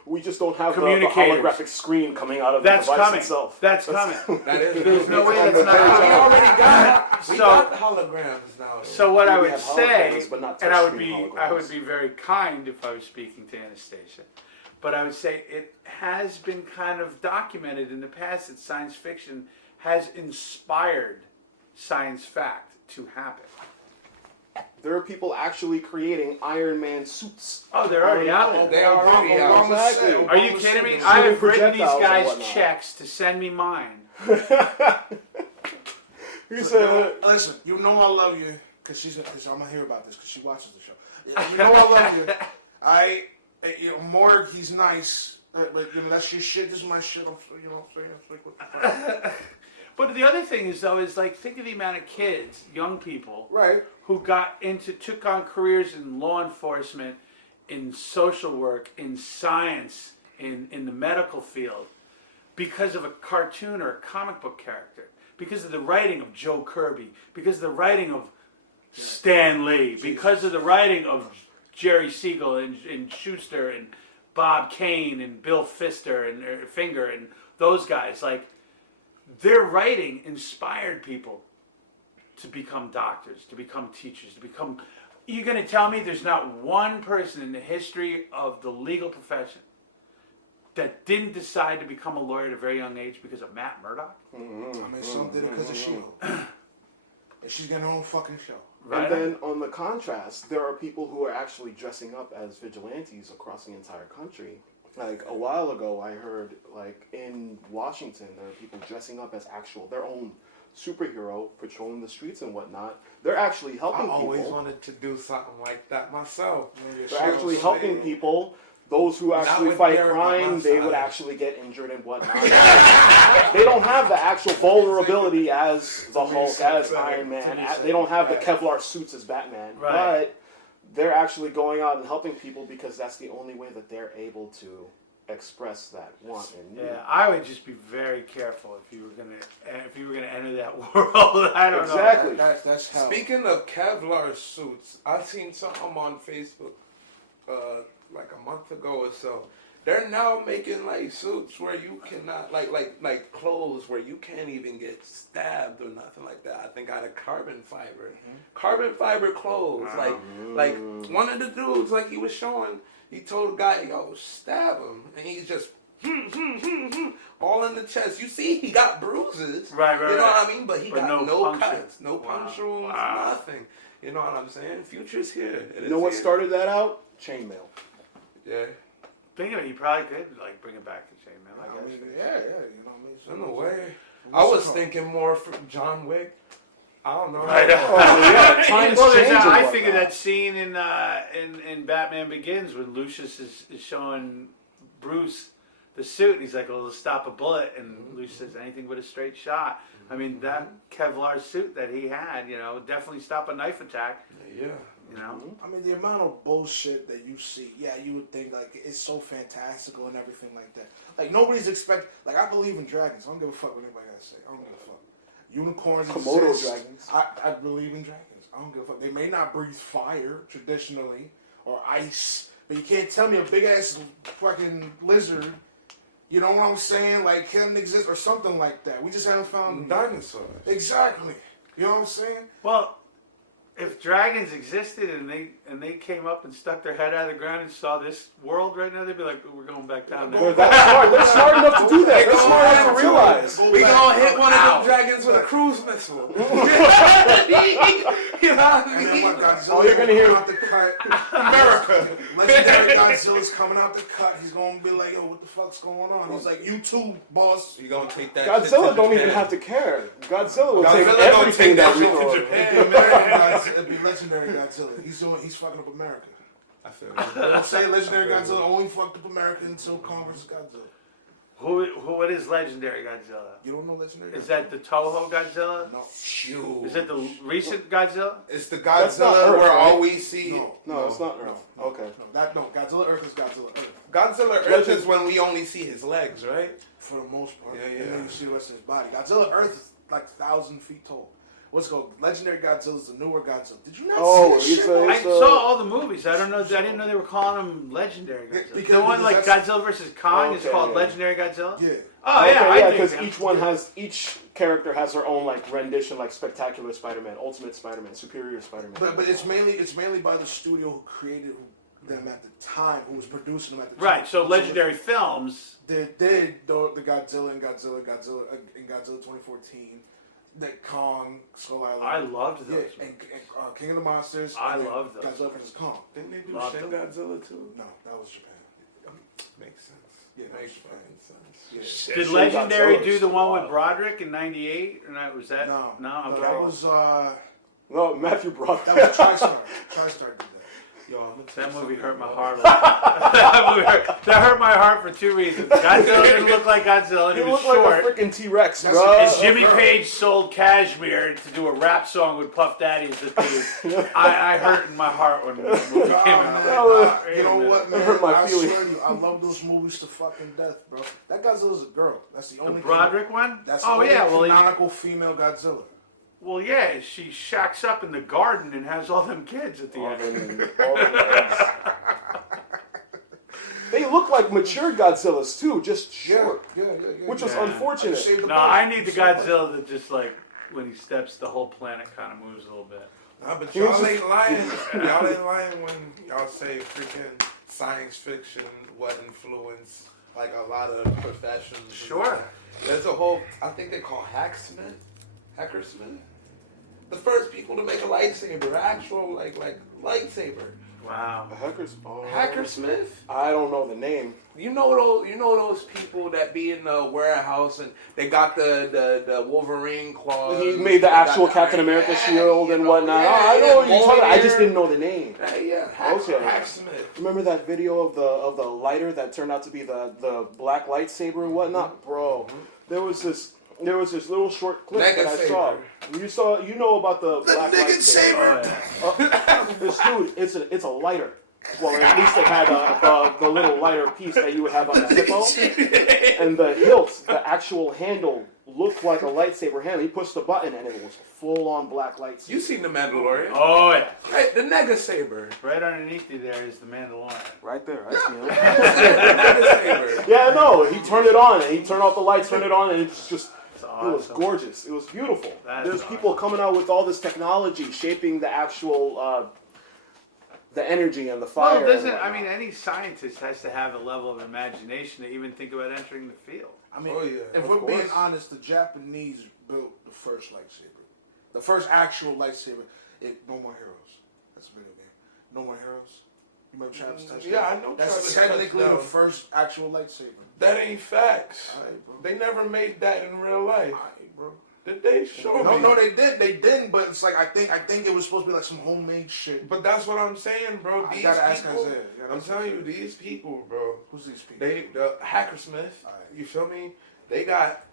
We just don't have the Communicators. holographic screen coming out of That's the device coming. itself. That's coming. That is. There's no way that's We not already got. We So- got holograms now. So what I We would have say, holograms, but not and I would touchscreen be very kind if I was speaking to Anastasia, but I would say it has been kind of documented in the past that science fiction has inspired science fact to happen. There are people actually creating Iron Man suits. Oh, they're already out there. They are already out. Exactly. Are you kidding me? Shooting I have written these projectiles and guys whatnot. checks to send me mine. He said, Listen, you know I love you because I'm gonna hear about this because she watches the show. You know I love you. Morg, he's nice, but that's your shit. This is my shit. I'm saying. It's like, what the fuck? But the other thing is, though, is like, think of the amount of kids, young people, Right. who took on careers in law enforcement, in social work, in science, in the medical field, because of a cartoon or a comic book character, because of the writing of Joe Kirby, because of the writing of Stan Lee, because of the writing of Jerry Siegel and Schuster and Bob Kane and Bill Finger and those guys. Like, their writing inspired people to become doctors, to become teachers, to become... You're going to tell me there's not one person in the history of the legal profession that didn't decide to become a lawyer at a very young age because of Matt Murdock? I mean, some did it because of She-Hulk. And she's getting her own fucking show. Right? and then on the contrast, there are people who are actually dressing up as vigilantes across the entire country. Like a while ago, I heard like in Washington, there are people dressing up as their own superhero, patrolling the streets and whatnot. They're actually helping I always people. wanted to do something like that myself. They're actually helping people. Those who actually with fight Derek on crime, my they side. would actually get injured and whatnot. They don't have the actual vulnerability as the Hulk, as Iron Man. They don't have the Kevlar suits as Batman. Right. But they're actually going out and helping people because that's the only way that they're able to express that want and need. Yeah, I would just be very careful if you were gonna enter that world. I don't Exactly. That's hell. Speaking of Kevlar suits, I seen something on Facebook like a month ago or so. They're now making like suits where you cannot like clothes where you can't even get stabbed or nothing like that. I think out of carbon fiber, carbon fiber clothes. Like one of the dudes, like he was showing, he told a guy, "Yo, stab him," and he's just all in the chest. You see, he got bruises. Right, You know what I mean? But he got no puncture. cuts, no punch wounds, nothing. You know what I'm saying? Future's here. You know what started that out? Chainmail. Yeah. Think of it, you probably could like bring it back to chainmail, I I guess. mean, yeah, you know what I mean? In a way. I was thinking more for John Wick. I don't know. Right. Yeah, times Well, change and I think of whatnot. that scene in Batman Begins when Lucius is showing Bruce the suit, and he's like, "Well, let's stop a bullet," and Lucius says, "Anything but a straight shot." I mean, that Kevlar suit that he had, would definitely stop a knife attack. Yeah. I mean, the amount of bullshit that you see, you would think, like, it's so fantastical and everything like that. Like, nobody's like, I believe in dragons. I don't give a fuck what anybody has to say. I don't give a fuck. Unicorns Komodo exist. dragons. I believe in dragons. I don't give a fuck. They may not breathe fire, traditionally, or ice, but you can't tell me a big-ass fucking lizard, you know what I'm saying, like, can exist, or something like that. We just haven't found... Dinosaurs. Exactly. You know what I'm saying? Well, if dragons existed and they came up and stuck their head out of the ground and saw this world right now, they'd be like, "We're going back down They're there." that smart. They're smart enough to do that. They're smart enough to realize. We gonna hit one of them dragons with a cruise missile. You know what I And then mean? what, Godzilla All you're gonna hear- out the cut. America. Legendary Godzilla's coming out the cut. He's gonna be like, yo, what the fuck's going on? He's like, you too, boss. You gonna take that? Godzilla don't even have to care. Godzilla will take Godzilla gonna everything take that that we shit to throw. Japan. It'd be American Godzilla. It'd be Legendary Godzilla. He's fucking up America. I feel You know what I'm saying? Legendary Godzilla only fucked up America until Kong vs. Godzilla. What is Legendary Godzilla? You don't know Legendary Godzilla? Is that the Toho Godzilla? No. Shoot. Is it the recent Godzilla? It's the That's not Godzilla Earth, where all right? we see. No, it's not Earth. No. Okay. No, Godzilla Earth is Godzilla Earth. Godzilla Earth is when we only see his legs, right? For the most part. Yeah. And then you see the rest of his body. Godzilla Earth is like 1,000 feet tall. What's it called? Legendary Godzilla is the newer Godzilla. Did you not see this shit? I saw all the movies. I didn't know they were calling them Legendary Godzilla. Because The one like that's- Godzilla versus Kong is Okay, called yeah. Legendary Godzilla. Yeah. Oh Okay, yeah, I think because that. each character has their own like rendition, like Spectacular Spider-Man, Ultimate Spider-Man, Superior Spider-Man. But it's mainly by the studio who created them at the time, who was producing them at the time. Right. So Legendary Films. They did the Godzilla and Godzilla in Godzilla 2014, the Kong, Skull Island. I loved those. Yeah, and King of the Monsters. I and then loved those. Godzilla vs. Kong. Didn't they do Loved Shin them. Godzilla too? No, that was Japan. Makes sense. Yeah, Makes Japan. fucking sense. Yeah. Did Shin Legendary Godzilla's do the one wild. with Broderick in '98? Or not? Was that No, Okay. that was No, Matthew Broderick. that was TriStar. TriStar did that. Yo, I'm gonna That tell movie you hurt my something. heart. That hurt my heart for two reasons. Godzilla didn't look like Godzilla. He And he was looked like short. a freaking T-Rex, That's bro. a- And Jimmy Page sold Cashmere to do a rap song with Puff Daddy as the theme. I hurt in my heart when the movie came out. You know what, man? hurt my I feelings. swear to you, I love those movies to fucking death, bro. That Godzilla's a girl. That's the The only. Broderick one? That's the Oh only yeah, well, canonical female Godzilla. well, yeah, she shacks up in the garden and has all them kids at the All end. them- all them eggs. They look like mature Godzillas too, just short, Yeah. which was Yeah. unfortunate. Save the No, boat. I need the Save the boat. Godzilla that just like when he steps, the whole planet kind of moves a little bit. Nah, but He was y'all just- ain't lying. Y'all ain't lying when y'all say freaking science fiction what influenced like a lot of professions. and Sure. stuff. There's a whole, I think they call Hackersmith. The first people to make a lightsaber, actual like lightsaber. Wow. The Hackers. Oh. Hackersmith. I don't know the name. You know those people that be in the warehouse and they got the Wolverine claws. He made the They got actual the Captain Iron America Man, shield you and know, whatnot. yeah, I know what you're talking about. I just Mjolnir. didn't know the name. Yeah, Okay. Hacksmith. Remember that video of the lighter that turned out to be the black lightsaber and whatnot, bro? There was this little short clip that I saw. You know about the black Nigga lightsaber? saber. This dude, it's a lighter. Well, at least it had the little lighter piece that you would have on the hippo, and the hilt, the actual handle, looked like a lightsaber handle. He pushed the button and it was full on black lightsaber. You seen the Mandalorian? Oh yeah. Right, the Nega Saber. Right underneath you there is the Mandalorian. Right there, I see him. The Nega Saber. Yeah, no, he turned it on and he turned off the lights, turned it on, and it's just. It's It was awesome. gorgeous. It was beautiful. That There's is people coming out with all this technology, shaping the actual, the energy and the fire. Well, doesn't and I whatnot. mean any scientist has to have a level of imagination to even think about entering the field. I mean, Oh, yeah. if Of we're being course. honest, the Japanese built the first lightsaber. The first actual lightsaber. No More Heroes. That's a video game. No More Heroes. You remember Travis Touchdown? Yeah, I know That's Travis technically Touchdown. the first actual lightsaber. That ain't facts. Alright, bro. They never made that in real life. Alright, bro. Did they show me? No, they did. They didn't. But it's like I think it was supposed to be like some homemade shit. But that's what I'm saying, bro. I These gotta ask people, Isaiah. You gotta I'm ask telling you, Isaiah. these people, bro. Who's these people? The Hackersmith. Alright. You feel me? They got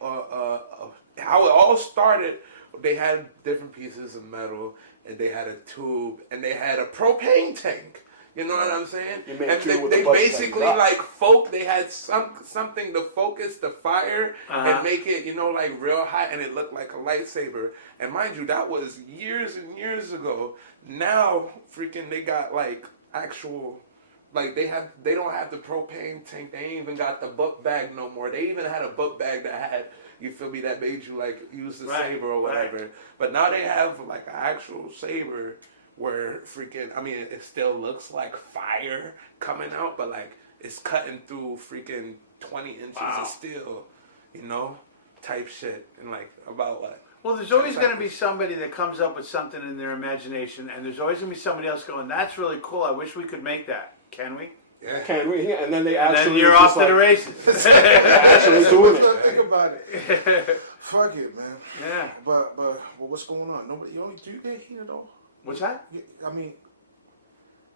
how it all started. They had different pieces of metal, and they had a tube, and they had a propane tank. You know what I'm saying? You made And two with they the budget basically that you got. they had something to focus the fire and make it, like real hot, and it looked like a lightsaber. And mind you, that was years and years ago. Now, freaking, they got like actual. Like they don't have the propane tank. They ain't even got the book bag no more. They even had a book bag that had, you feel me, that made you like use the Right, saber or whatever. right. But now they have like an actual saber where freaking, I mean, it still looks like fire coming out, but like it's cutting through freaking 20 inches Wow. of steel, type shit. And like about what? Well, there's always going to be somebody that comes up with something in their imagination, and there's always going to be somebody else going, "That's really cool. I wish we could make that. Can we?" Yeah. Can we? And then they And actually then you're off just to the like, races. actually doing it. Think about it. Fuck it, man. Yeah. But what's going on? Nobody. Do you get heat at all? What's that? I mean,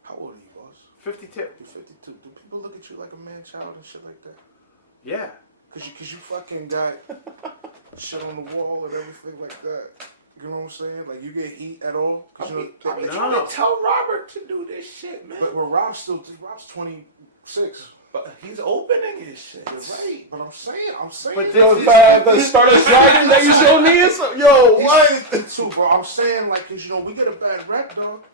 how old are you, boss? 52. You're 52. Do people look at you like a man child and shit like that? Yeah. Cause you fucking got shit on the wall and everything like that. You know what I'm saying? Like you get heat at all? I mean, No. trying to tell Robert to do this shit, man. But Rob's 26. But he's opening his shit. You're right. But I'm saying. But Yo, this the Stardust Dragon that you showed me is yo, what? Too, bro. I'm saying like, cause we get a bad rep, dog.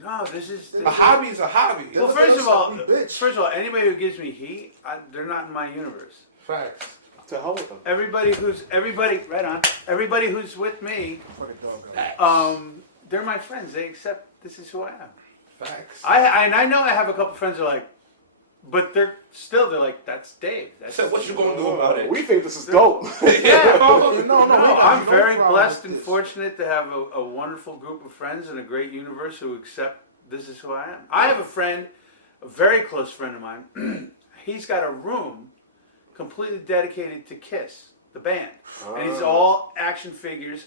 No, this is. A hobby is a hobby. Well, Look first at of us, all, we bitch. anybody who gives me heat, they're not in my universe. Facts. To hell with them. Everybody who's with me, For the dog. they're my friends. They accept this is who I am. Facts. I know I have a couple friends who are like, but they're like, that's Dave. That's So what you gonna do about it? We think this is dope. Yeah. No, I'm no very problem blessed with and this. fortunate to have a wonderful group of friends and a great universe who accept this is who I am. I have a friend, a very close friend of mine. He's got a room completely dedicated to Kiss, the band. And it's all action figures.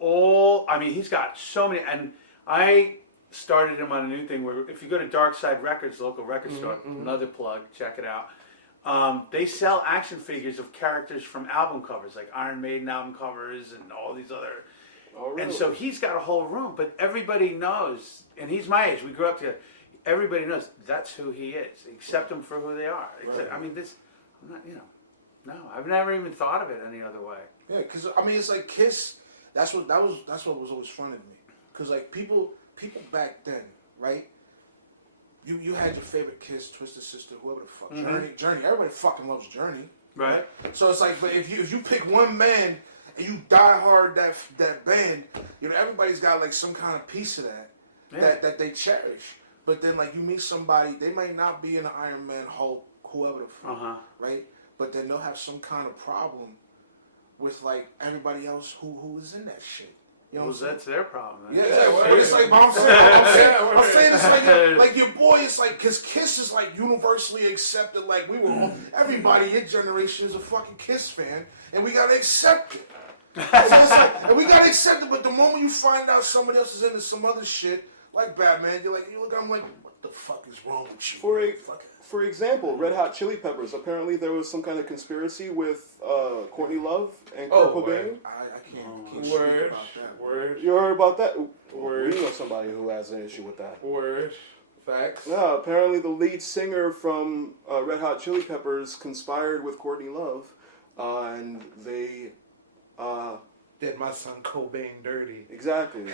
He's got so many. And I started him on a new thing where if you go to Dark Side Records, local record store, another plug, check it out. They sell action figures of characters from album covers, like Iron Maiden album covers and all these other. Oh, really? And so he's got a whole room, but everybody knows, and he's my age, we grew up together. Everybody knows that's who he is. Accept them for who they are. Right. I mean, I'm not, no, I've never even thought of it any other way. Yeah, because it's like Kiss. That's what was always funny to me. Because like people back then, right? You had your favorite Kiss, Twisted Sister, whoever the fuck, Journey. Everybody fucking loves Journey, Right. So it's like, but if you pick one band and you die hard that band, everybody's got like some kind of piece of that that they cherish. But then like you meet somebody, they might not be in an Iron Man, Hulk, whoever the fuck, right? But then they'll have some kind of problem with like everybody else who is in that shit. You know what I'm saying? That's their problem. Yeah, That's it's like, but I'm saying it's like your boy. It's like because Kiss is like universally accepted. Like we were, everybody your generation is a fucking Kiss fan, and we gotta accept it. So it's like, and we gotta accept it. But the moment you find out somebody else is into some other shit, like Batman, you look at him like, what the fuck is wrong with you? For example, Red Hot Chili Peppers. Apparently, there was some kind of conspiracy with Courtney Love and Kurt Cobain. I can't speak about that. Word. You heard about that? Word. We know somebody who has an issue with that. Word. Facts. No, apparently the lead singer from Red Hot Chili Peppers conspired with Courtney Love, and they Did my son Cobain dirty. exactly.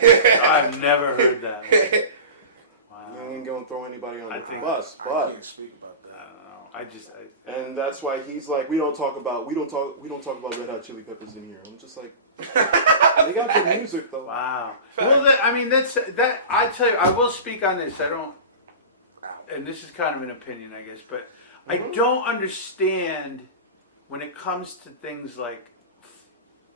I've never heard that. Wow. I ain't gonna throw anybody on I the think- bus, I but can't speak about that. I don't know. and that's why he's like, we don't talk about Red Hot Chili Peppers in here. I'm just like, they got good music though. Wow. Well, that's that. I tell you, I will speak on this. I don't, and this is kind of an opinion, I guess, but I don't understand when it comes to things like,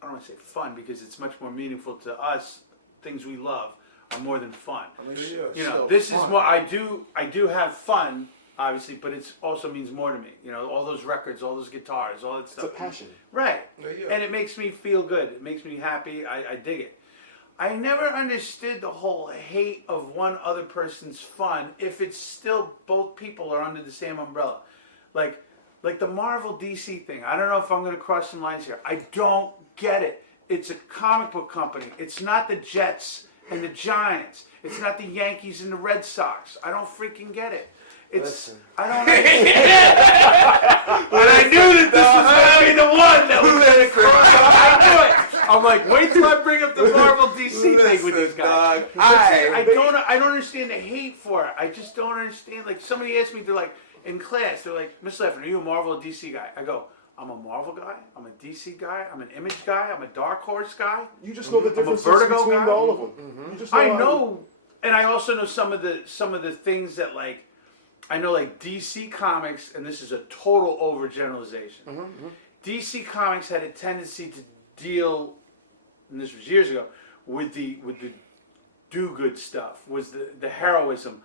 I don't want to say fun because it's much more meaningful to us. Things we love are more than fun. I mean, This is more. I do have fun, obviously, but it also means more to me. All those records, all those guitars, all that It's stuff. a passion. Right. Yeah. And it makes me feel good. It makes me happy. I dig it. I never understood the whole hate of one other person's fun if it's still both people are under the same umbrella. Like the Marvel DC thing. I don't know if I'm going to cross some lines here. I don't get it. It's a comic book company. It's not the Jets and the Giants. It's not the Yankees and the Red Sox. I don't freaking get it. Listen. I don't But I knew that this was going to be the one that was going to cross. I knew it. I'm like, wait till I bring up the Marvel DC thing with these guys. Dog, I don't understand the hate for it. I just don't understand. Like somebody asked me, they're like in class, they're like, Miss Laffin, are you a Marvel or DC guy? I go, I'm a Marvel guy. I'm a DC guy. I'm an Image guy. I'm a Dark Horse guy. You just know the differences Vertigo between guy. all of them. You just I know, and I also know some of the things that like. I know like DC Comics, and this is a total overgeneralization. DC Comics had a tendency to deal and this was years ago, with the do-good stuff, was the heroism.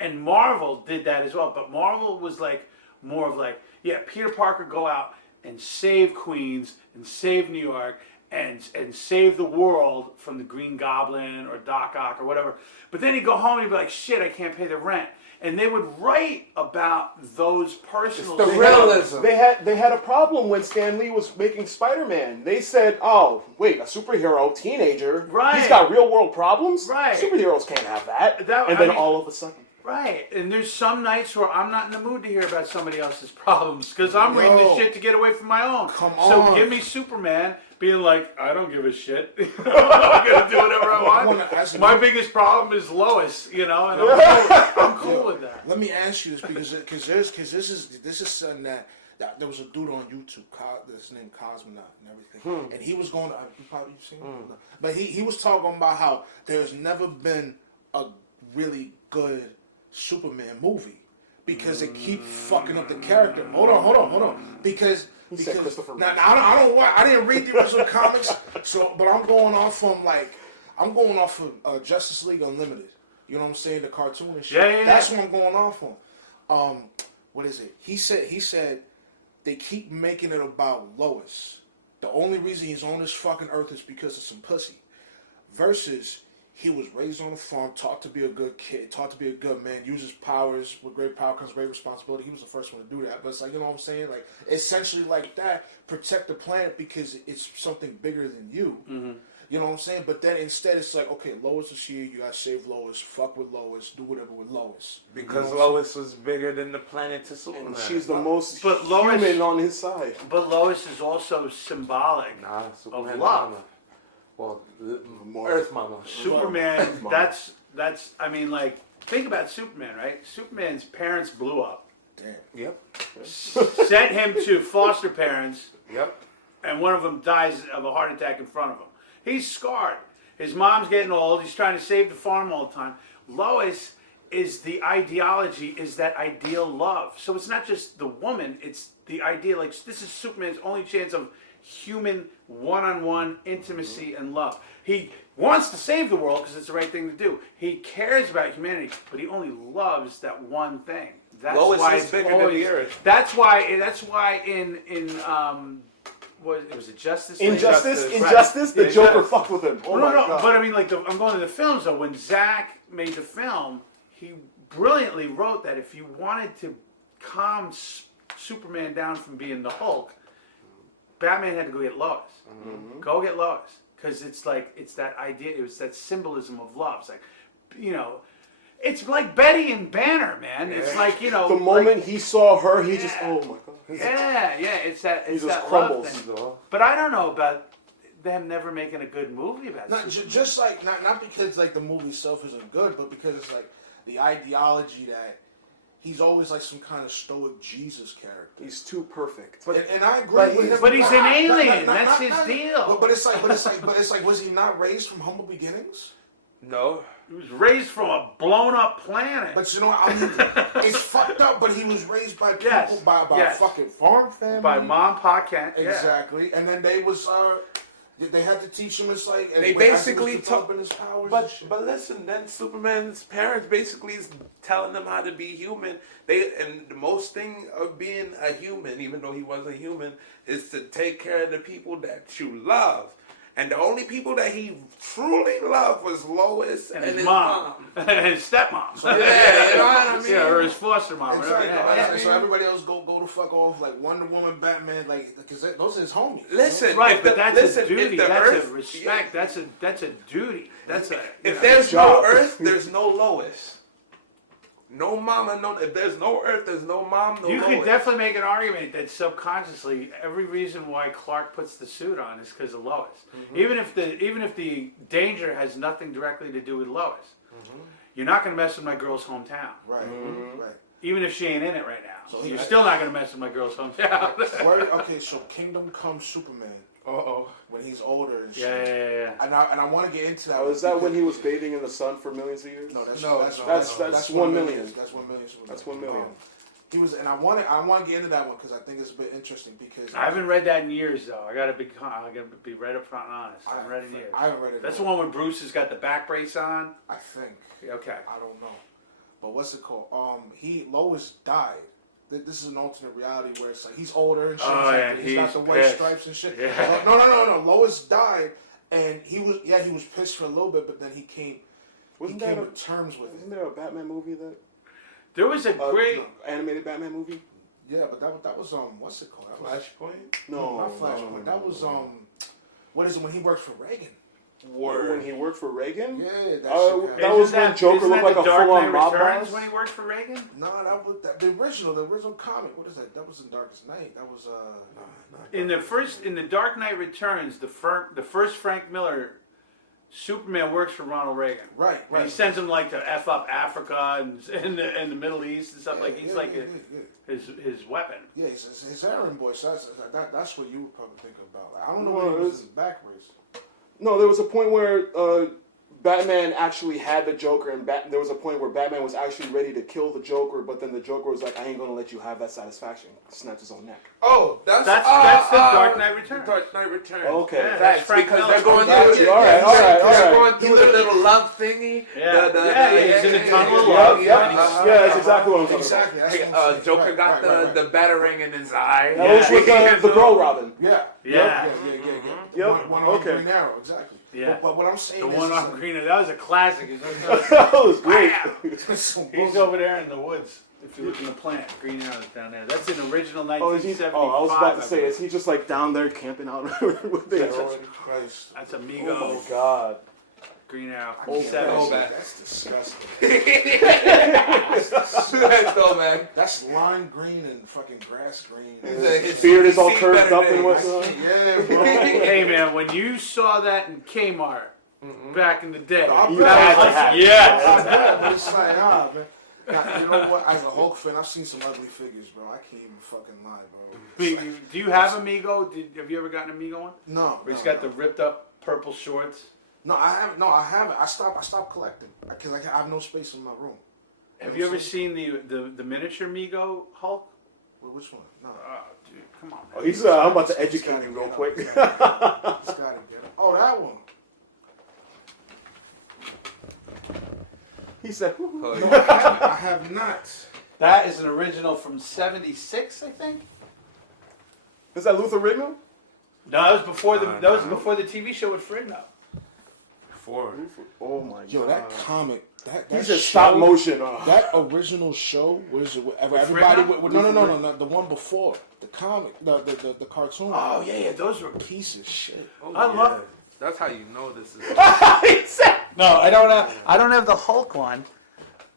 And Marvel did that as well, but Marvel was like more of like, yeah, Peter Parker go out and save Queens and save New York and save the world from the Green Goblin or Doc Ock or whatever. But then he'd go home and he'd be like, shit, I can't pay the rent. And they would write about those personal The things. realism. They had a problem when Stan Lee was making Spider-Man. They said, "Oh, wait, a superhero teenager, Right. he's got real world problems. Right. Superheroes can't have that." I and then mean- all of a sudden, Right, and there's some nights where I'm not in the mood to hear about somebody else's problems because I'm reading this shit to get away from my own. Come So on. give me Superman being like, I don't give a shit. I'm gonna do whatever I want. My biggest problem is Lois, and I'm cool with that. Let me ask you this because this is something that there was a dude on YouTube, that's named Cosmonaut and everything, and he was going. You probably seen him, but he was talking about how there's never been a really good Superman movie because they keep fucking up the character. Hold on. Because Christopher now, I didn't read the original comics, but I'm going off of Justice League Unlimited. You know what I'm saying? The cartoon and shit. Yeah. That's what I'm going off on. What is it? He said they keep making it about Lois. The only reason he's on this fucking earth is because of some pussy. Versus he was raised on a farm, taught to be a good kid, taught to be a good man, uses powers. With great power comes great responsibility. He was the first one to do that. But it's like, you know what I'm saying? Like, essentially like that, protect the planet because it's something bigger than you. Mm-hmm. You know what I'm saying? But then instead it's like, okay, Lois is here, you gotta save Lois, fuck with Lois, do whatever with Lois. Because Lois was bigger than the planet to Superman. and she's the most But Lois- human on his side. But Lois is also symbolic Superman of love. Mama. Well, Earth Mama. Superman, that's I mean, like, think about Superman, right? Superman's parents blew up, Damn. Yep. sent him to foster parents, Yep. and one of them dies of a heart attack in front of him. He's scarred. His mom's getting old. He's trying to save the farm all the time. Lois is the ideology, is that ideal love. So it's not just the woman, it's the idea, like, this is Superman's only chance of human one-on-one intimacy and love. He wants to save the world because it's the right thing to do. He cares about humanity, but he only loves that one thing. That's Lois why is it's bigger than always, the earth. That's why in was it Justice League? Injustice, Right. the Yeah, Joker Justice. fucked with him. Oh No, my no, god. but I mean, like, I'm going to the films, though. When Zach made the film, he brilliantly wrote that if you wanted to calm Superman down from being the Hulk, Batman had to go get Lois. Mm-hmm. Go get Lois. Because it's like, it's that idea, it was that symbolism of love. It's like, it's like Betty and Banner, man. Yeah. It's like, the moment he saw her, he just, oh my god. Yeah, it's that, it's just that crumbles. love thing. But I don't know about them never making a good movie about Not, Superman. just like, not because like the movie itself isn't good, but because it's like the ideology that he's always like some kind of stoic Jesus character. He's too perfect. And I agree with him. But he's an alien. That's his deal. But it's like, was he not raised from humble beginnings? No. He was raised from a blown up planet. But you know what? I mean, it's fucked up. But he was raised by people, Yes. by Yes. a fucking farm family. By Mom, Pa Kent. Yeah. Exactly. And then they was they had to teach him. It's like They basically took his powers. But listen, then Superman's parents basically is telling them how to be human. And the most thing of being a human, even though he wasn't human, is to take care of the people that you love. And the only people that he truly loved was Lois and his mom. and his stepmom. Yeah, you know what I mean? Yeah, or his foster mom. Exactly. Yeah. So everybody else go the fuck off, like Wonder Woman, Batman, like, because those are his homies. Listen, Right, but that's a duty. if the That's Earth, a respect. That's a duty. That's a. If there's no Earth, there's no Lois. No mama, if there's no Earth, there's no mom, no You Lois. could definitely make an argument that subconsciously every reason why Clark puts the suit on is because of Lois. Mm-hmm. Even if the danger has nothing directly to do with Lois, you're not going to mess with my girl's hometown. Right. Right. Even if she ain't in it right now, So you're still not going to mess with my girl's hometown. Okay, so Kingdom Come Superman. When he's older and shit. Yeah. And I want to get into that. Oh, is that when he was bathing in the sun for millions of years? No, that's that's 1 million. That's 1 million. Superman. That's 1 million. He was, and I want to get into that one because I think it's a bit interesting because I haven't read that in years though. I gotta be right up front and honest. I haven't read it in years. I haven't read it. That's the one where Bruce has got the back brace on. I think. Okay. I don't know, but what's it called? Lois died. This is an alternate reality where it's like he's older and shit. Oh, yeah, he's got the white pissed. stripes and shit. Yeah. No. Lois died, and he was pissed for a little bit, but then he came to terms with it. Wasn't there a Batman movie that? There was a great animated Batman movie. Yeah, but that was what's it called? Flashpoint? No, not Flashpoint. That was what is it when he worked for Reagan? When he worked for Reagan? Yeah, that was when Joker looked like a full-on mob boss. When he worked for Reagan? No, that was the original comic. What is that? That was in Darkest Night. That was in the Dark Knight Returns, the first Frank Miller Superman works for Ronald Reagan. Right. And he sends him like to F up Africa and the Middle East and stuff he's his weapon. Yeah, his errand boy. So that's what you would probably think about. Like, I don't know what it was his back race. No, there was a point where Batman actually had the Joker, and there was a point where Batman was actually ready to kill the Joker, but then the Joker was like, "I ain't gonna let you have that satisfaction." Snapped his own neck. Oh, that's the Dark Knight Returns. Dark Knight Returns. Okay, yeah, that's Frank because Miller. they're going through. All right. They're going through the little love thingy. He's in the tunnel of love. Yeah, that's exactly what I'm talking Exactly. about. That's what I'm saying. Joker got the battering in his eye. That was with the girl Robin. Yeah. Yep. One on Green Arrow, exactly. Yeah. But what I'm saying The is, one on Green, that was a classic. That was great. He's over there in the woods. If you look in the plant, Green Arrow's down there. That's an original 1975. I was about to say, is he just like down there camping out with the Christ. That's Amigo. Oh my God. Green Arrow. That's disgusting. That's so bad. That's lime green and fucking grass green. His beard is all curved up and whatnot. Yeah, bro. Hey man, when you saw that in Kmart back in the day, I bet it's like, man. Now, you know what? As a Hulk fan, I've seen some ugly figures, bro. I can't even fucking lie, bro. Do you have Amigo? Have you ever gotten Amigo one? No. Where he's got the ripped up purple shorts. No, I haven't. No, I haven't. I stopped collecting because I have no space in my room. Have you ever seen the miniature Amigo Hulk? Well, which one? No. Oh, dude, come on, man. Oh, he's. I'm about to educate him real quick. He's gotta get it. Oh, that one. He said, No, I have not. That is an original from '76, I think. "Is that Luther Rigno?" No, that was before before the TV show with Fridno. Oh my Yo, God. that comic. He's just stop motion. That original show was it? Everybody. No. The one before the comic, the cartoon. Oh yeah, those were. Piece of shit. I love. That's how you know this is. No, I don't have the Hulk one,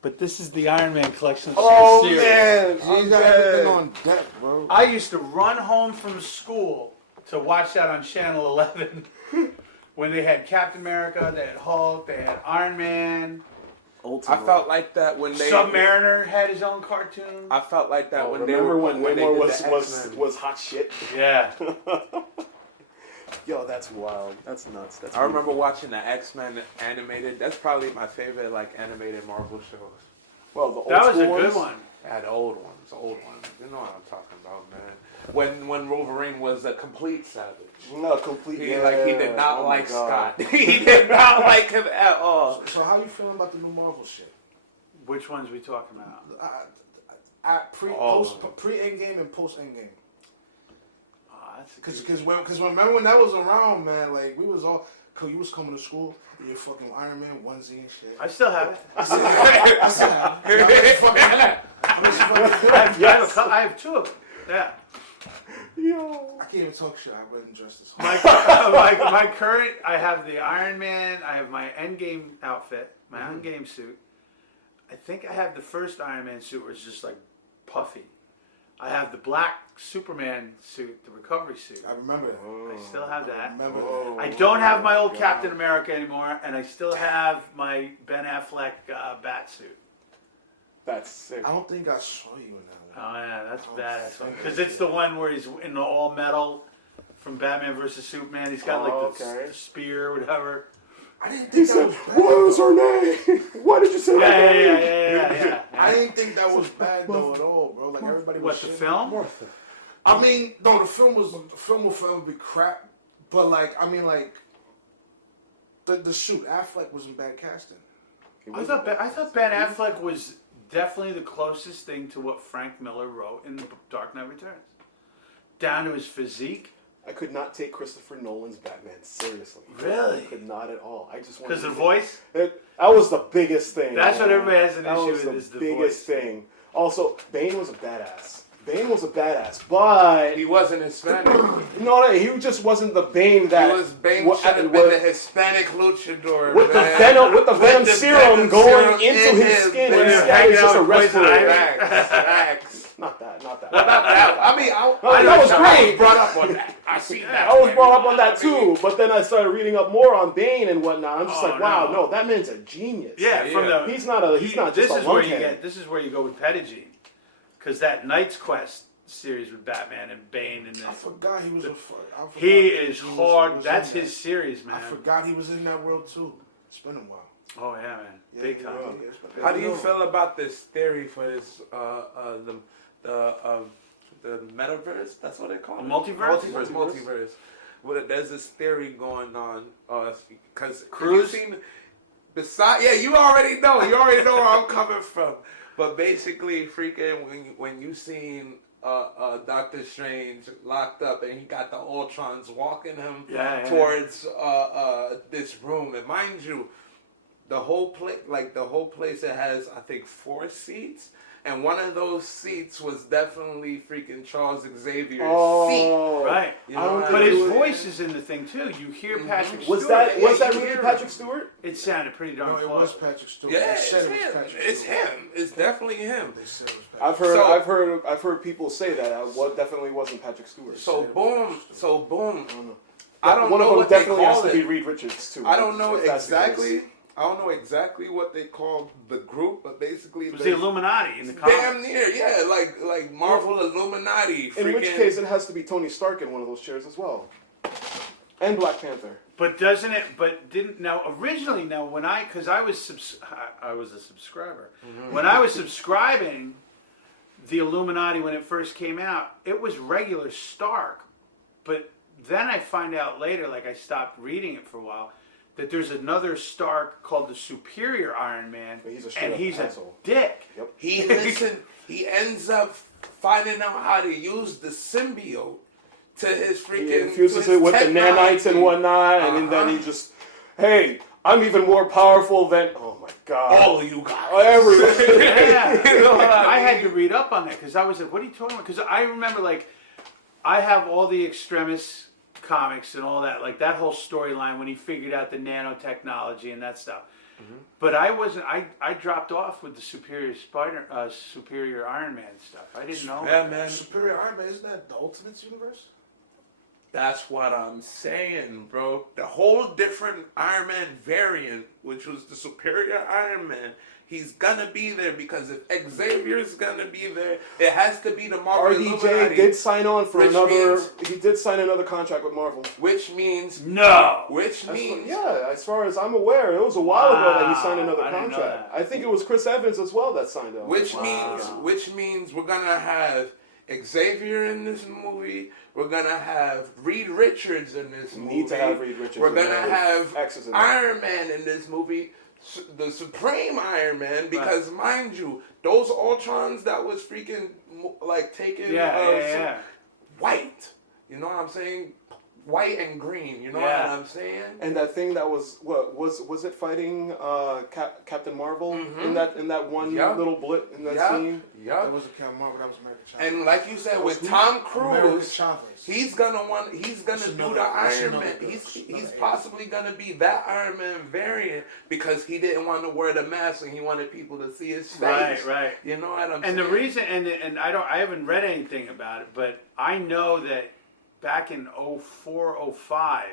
but this is the Iron Man collection. Oh series. man, You got everything on deck, bro. I used to run home from school to watch that on Channel 11 when they had Captain America, they had Hulk, they had Iron Man. I felt like that when they Submariner had his own cartoon. I felt like that when remember they were when when they Namor did the X-Men. was hot shit. Yeah. Yo, that's wild. That's nuts. I remember watching the X-Men animated. That's probably my favorite animated Marvel shows. Well, the old That was a school good ones? one. Yeah, the old ones. You know what I'm talking about, man. When Wolverine was a complete savage. No, complete. He did not Oh my like God. Scott. He did not like him at all. So how you feeling about the new Marvel shit? Which ones we talking about? Pre Endgame and post Endgame. That's Because remember when that was around, man, like we was all, you was coming to school in your fucking Iron Man onesie and shit. I still have it. I have two of them. Yeah. Yo. I can't even talk shit. I wouldn't dress this. My current, I have the Iron Man. I have my Endgame outfit, my Endgame suit. I think I have the first Iron Man suit where it's just like puffy. I have the black Superman suit, the recovery suit. I remember that. I still have that. I remember I don't have my old Captain America anymore, and I still have my Ben Affleck bat suit. That's sick. I don't think I saw you in that one. Oh yeah, that's badass. Because it's the one where he's in the all metal from Batman vs Superman. He's got like the spear or whatever. I didn't He think that said, was bad. "What was her name? Why did you say that name?" Yeah. I didn't think that was bad though at all, bro. Like everybody was What, the shitting. film? I mean, no, the film will forever be crap. But like, I mean, like the shoot, Affleck was in bad casting. I thought Ben Affleck was definitely the closest thing to what Frank Miller wrote in The Dark Knight Returns. Down to his physique. I could not take Christopher Nolan's Batman seriously. Really? I could not at all. I just wanted Because the to- voice? That was the biggest thing. That's what everybody has an That issue was with is the biggest voice. thing. Also, Bane was a badass. But He wasn't Hispanic. no, he just wasn't the Bane that He was Bane wa- should have wa- been the Hispanic luchador. with the man. venom serum venom going serum into in his him, skin. man. Instead, it's just a Hanging out with poison respirator. Facts. Not that. I mean, that was great. I was brought up on that. I see that. I was brought up on that too, but then I started reading up more on Bane and whatnot. I'm just Oh, like, wow, no. no, that man's a genius. Yeah, from Yeah. the He's not just this a is where lunkhead. this is where you go with Pettigene, because that Knight's Quest series with Batman and Bane and I forgot he was he is hard. was That's in his series, man. I forgot he was in that world too. It's been a while. Oh yeah, man, big time. Yeah, it's been- How do you feel about this theory for this the metaverse? That's what they call it. Multiverse? Multiverse. Well, there's this theory going on because Cruise? Yeah, you already know. You already know where I'm coming from. But basically, freaking when you seen Doctor Strange locked up and he got the Ultrons walking him towards this room, and mind you, the whole place it has I think 4 seats, and one of those seats was definitely freaking Charles Xavier's seat. Right. You know what But I his mean? voice is in the thing too. You hear Patrick Stewart. Was that you really hear Patrick him. Stewart? It sounded pretty darn No, it close. was Patrick Stewart. Yeah, They it's said it was him. Patrick It's Stewart. him. It's definitely him. They said it was Patrick I've heard people say that. What definitely wasn't Patrick Stewart. So boom. I don't know. I don't One know of them what they definitely has call to be it. Reed Richards too. I don't know if that's the case. exactly. I don't know exactly what they call the group, but basically It was the Illuminati in the damn comics. near, yeah, like Marvel Illuminati. In which freaking- case, it has to be Tony Stark in one of those chairs as well, and Black Panther. But doesn't it? But didn't now originally now when because I was I was a subscriber when I was subscribing the Illuminati when it first came out, it was regular Stark, but then I find out later, like I stopped reading it for a while, that there's another Stark called the Superior Iron Man, But he's a straight and up he's a asshole. dick. Yep. He ends up finding out how to use the symbiote to his freaking. He infuses to his it with the nanites technology. and whatnot, and then he just, hey, I'm even more powerful than. Oh my god! All of you guys. Everyone. Yeah. You know what I I had mean? to read up on that because I was like, what are you talking about? Because I remember, like, I have all the Extremis comics and all that, like that whole storyline when he figured out the nanotechnology and that stuff. But I wasn't, I dropped off with the Superior Iron Man stuff. I didn't know. Yeah, man. Superior Iron Man, isn't that the Ultimates universe? That's what I'm saying, bro. The whole different Iron Man variant, which was the Superior Iron Man, he's gonna be there because if Xavier's gonna be there, it has to be the Marvel RDJ Illuminati, did sign on for Which another. means- He did sign another contract with Marvel. which means No. Yeah, as far as I'm aware, it was a while ago that he signed another Wow, I didn't know contract. that. I think it was Chris Evans as well that signed on. which means we're gonna have Xavier in this movie. We're gonna have Reed Richards in this movie. Need to have Reed Richards. We're in gonna there. have X's in there. Iron Man in this movie, the Supreme Iron Man, because mind you, those Ultrons that was freaking like taking white. You know what I'm saying? White and green. You know what I'm saying? And that thing that was was it fighting Captain Marvel in that one little blip in that scene? That wasn't Captain Marvel, that was American Chavez. And like you said, with who? Tom American Cruise, Chavez. he's gonna do another- the that's Iron another Man. good- He's another possibly gonna be that Iron Man variant because he didn't want to wear the mask and he wanted people to see his face. Right. You know what I'm And saying? the reason, and I haven't read anything about it, but I know that back in 04, 05,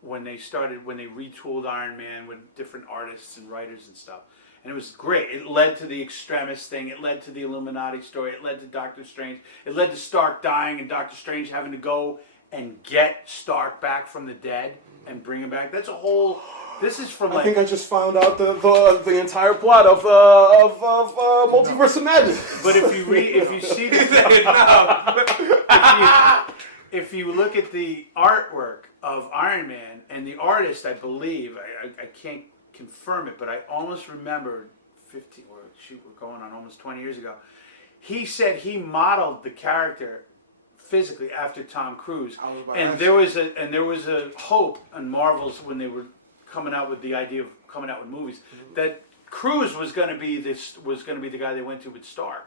when they retooled Iron Man with different artists and writers and stuff, and it was great. It led to the Extremis thing. It led to the Illuminati story. It led to Doctor Strange. It led to Stark dying and Doctor Strange having to go and get Stark back from the dead. and bring him back. That's a whole. This is from I like. think I just found out the entire plot of Multiverse of Madness. But if you see if you look at the artwork of Iron Man and the artist, I believe I can't confirm it, but I almost remember 15 or shoot, we're going on almost 20 years ago. He said he modeled the character physically after Tom Cruise, and there was a hope on Marvel's when they were coming out with the idea of coming out with movies that Cruise was going to be the guy they went to with Stark.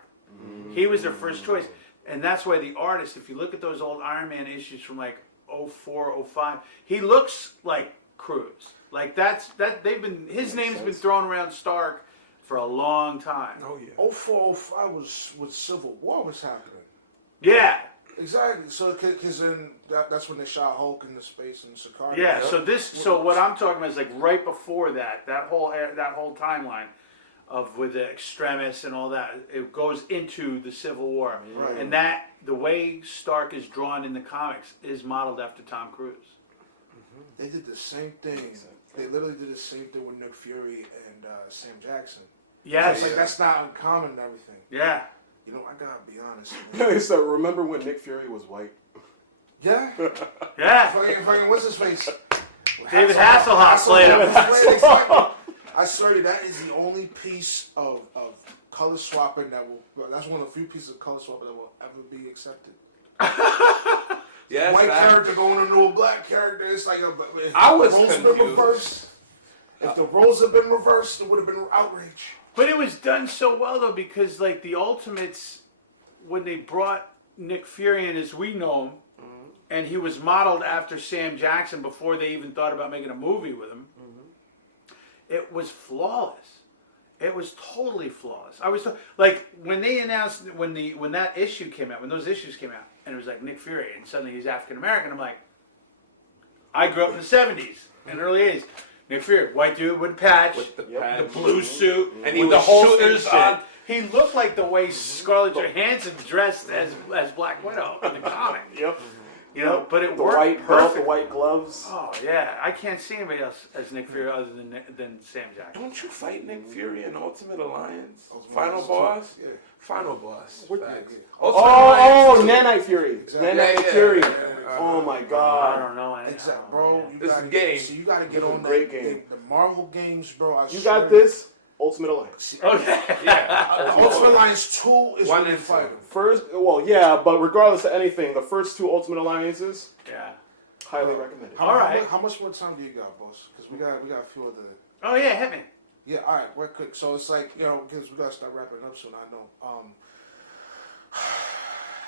He was their first choice, and that's why the artist, if you look at those old Iron Man issues from like 04, 05, he looks like Cruise. Like his name's been thrown around Stark for a long time. Oh yeah. 04, 05 was when Civil War was happening. Yeah. Exactly. So, because then that's when they shot Hulk into space and Sicario. Yeah. So what I'm talking about is like right before that whole timeline of with the extremists and all that. It goes into the Civil War, Right. and the way Stark is drawn in the comics is modeled after Tom Cruise. They did the same thing. They literally did the same thing with Nick Fury and Sam Jackson. Yes. It's like that's not uncommon and everything. Yeah. You know, I gotta be honest. They said, remember when Nick Fury was white? Yeah. Yeah. Fucking what's his face? David Hasselhoff played him. Exactly. I swear to you, that is the only piece of color swapping that's one of the few pieces of color swapping that will ever be accepted. Yes, White character going into a black character, it's like I was roles have been confused. reversed. If the roles had been reversed, it would have been outrage. But it was done so well though, because like the Ultimates, when they brought Nick Fury in as we know him, and he was modeled after Sam Jackson before they even thought about making a movie with him, it was flawless. It was totally flawless. I was like when they announced when that issue came out, when those issues came out, and it was like Nick Fury, and suddenly he's African American. I'm like, I grew up in the '70s and early '80s. Nick Fury, white dude with a patch, With the the patch. blue suit, And he with the was shooting holsters shit. on. He looked like the way Scarlett Johansson dressed as Black Widow in the comic. Yep. You know, but it The worked white belt, perfect. the white gloves. Oh yeah, I can't see anybody else as Nick Fury other than Sam Jackson. Don't you fight Nick Fury in Ultimate Alliance? Ultimate Final Alliance boss? Yeah. Final boss. What- Facts. yeah. Ultimate Oh, Alliance two. Nanite Fury. Exactly. Nanite Yeah, Fury. yeah. Oh my I God. don't know. Exactly, bro. You This gotta is game. So you gotta get This is on a great that, game. the Marvel games, bro. You got this. Ultimate Alliance. Okay. Yeah. Ultimate Alliance 2 is One when you and fight. two. First, well, yeah, but regardless of anything, the first two Ultimate Alliances, Yeah. highly recommended. All right. How much more time do you got, boss? Because we got a few of the. Oh yeah, hit me. Yeah, all right, real quick. So it's like, you know, because we gotta start wrapping up soon. I know.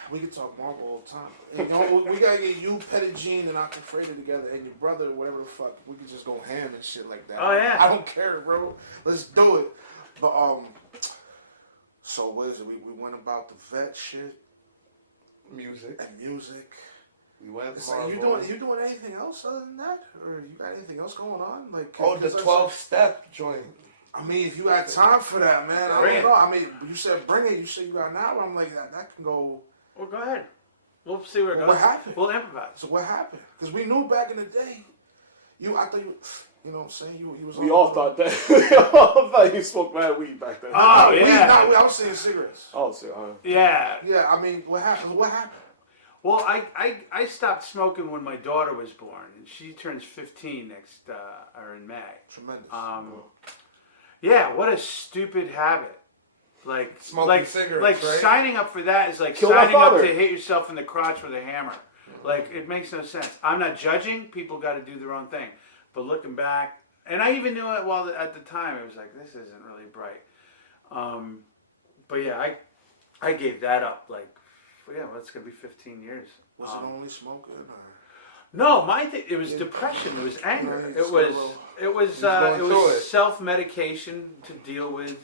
We can talk Marvel all the time. And, you know, we gotta get you, Petty Jean, and Uncle Fredo together, and your brother, whatever the fuck. We can just go ham and shit like that. Oh, yeah. I don't care, bro. Let's do it. But so what is it? We went about the vet shit Music. and music. We went It's like Marvel. you doing anything else other than that, or you got anything else going on? Like Oh, the 'cause I 12-step joint. I mean, if you had time for that, man, I Bring don't it. know. I mean, you said bring it. You said you got an hour. I'm like, that can go. Well, go ahead. We'll see where it Well, goes. what happened? We'll improvise. So what happened? Because we knew back in the day, I thought you know what I'm saying? You was We on- all thought that. We all thought you smoked mad weed back then. Oh, Weed, yeah. I was saying cigarettes. Oh, so, Yeah. Yeah, I mean, what happened? What happened? Well, I stopped smoking when my daughter was born, and she turns 15 next or in May. Tremendous. Yeah, what a stupid habit. Like Smoking cigarettes, like right? signing up for that is like Kill my signing up father. to hit yourself in the crotch with a hammer. Like it makes no sense. I'm not judging. People got to do their own thing. But looking back, and I even knew it at the time. It was like this isn't really bright. But yeah, I gave that up. Like well, it's gonna be 15 years. Was it only smoking? Or? No, it was depression. It was anger. Yeah, It was going through it. self-medication to deal with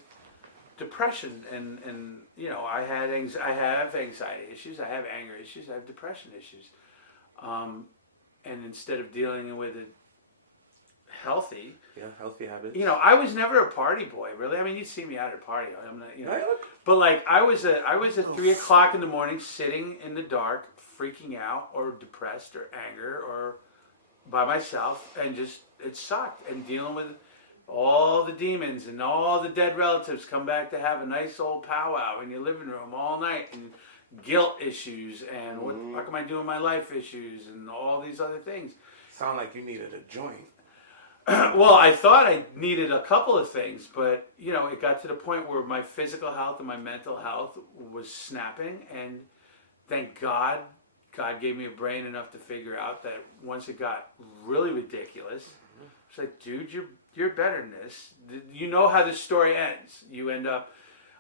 depression, and you know I have anxiety issues, I have anger issues, I have depression issues, and instead of dealing with it healthy, Yeah, healthy habits. you know, I was never a party boy, really. I mean, you'd see me out at a party. I'm not, you know, Yeah, look. but like I was at 3:00 in the morning, sitting in the dark, freaking out, or depressed, or anger, or by myself, and just it sucked. And dealing with all the demons and all the dead relatives come back to have a nice old powwow in your living room all night, and guilt issues and what the fuck am I doing in my life issues and all these other things. Sound like you needed a joint. Well, I thought I needed a couple of things, but it got to the point where my physical health and my mental health was snapping, and thank God, God gave me a brain enough to figure out that once it got really ridiculous, it's like, dude, you're better than this. You know how this story ends. You end up.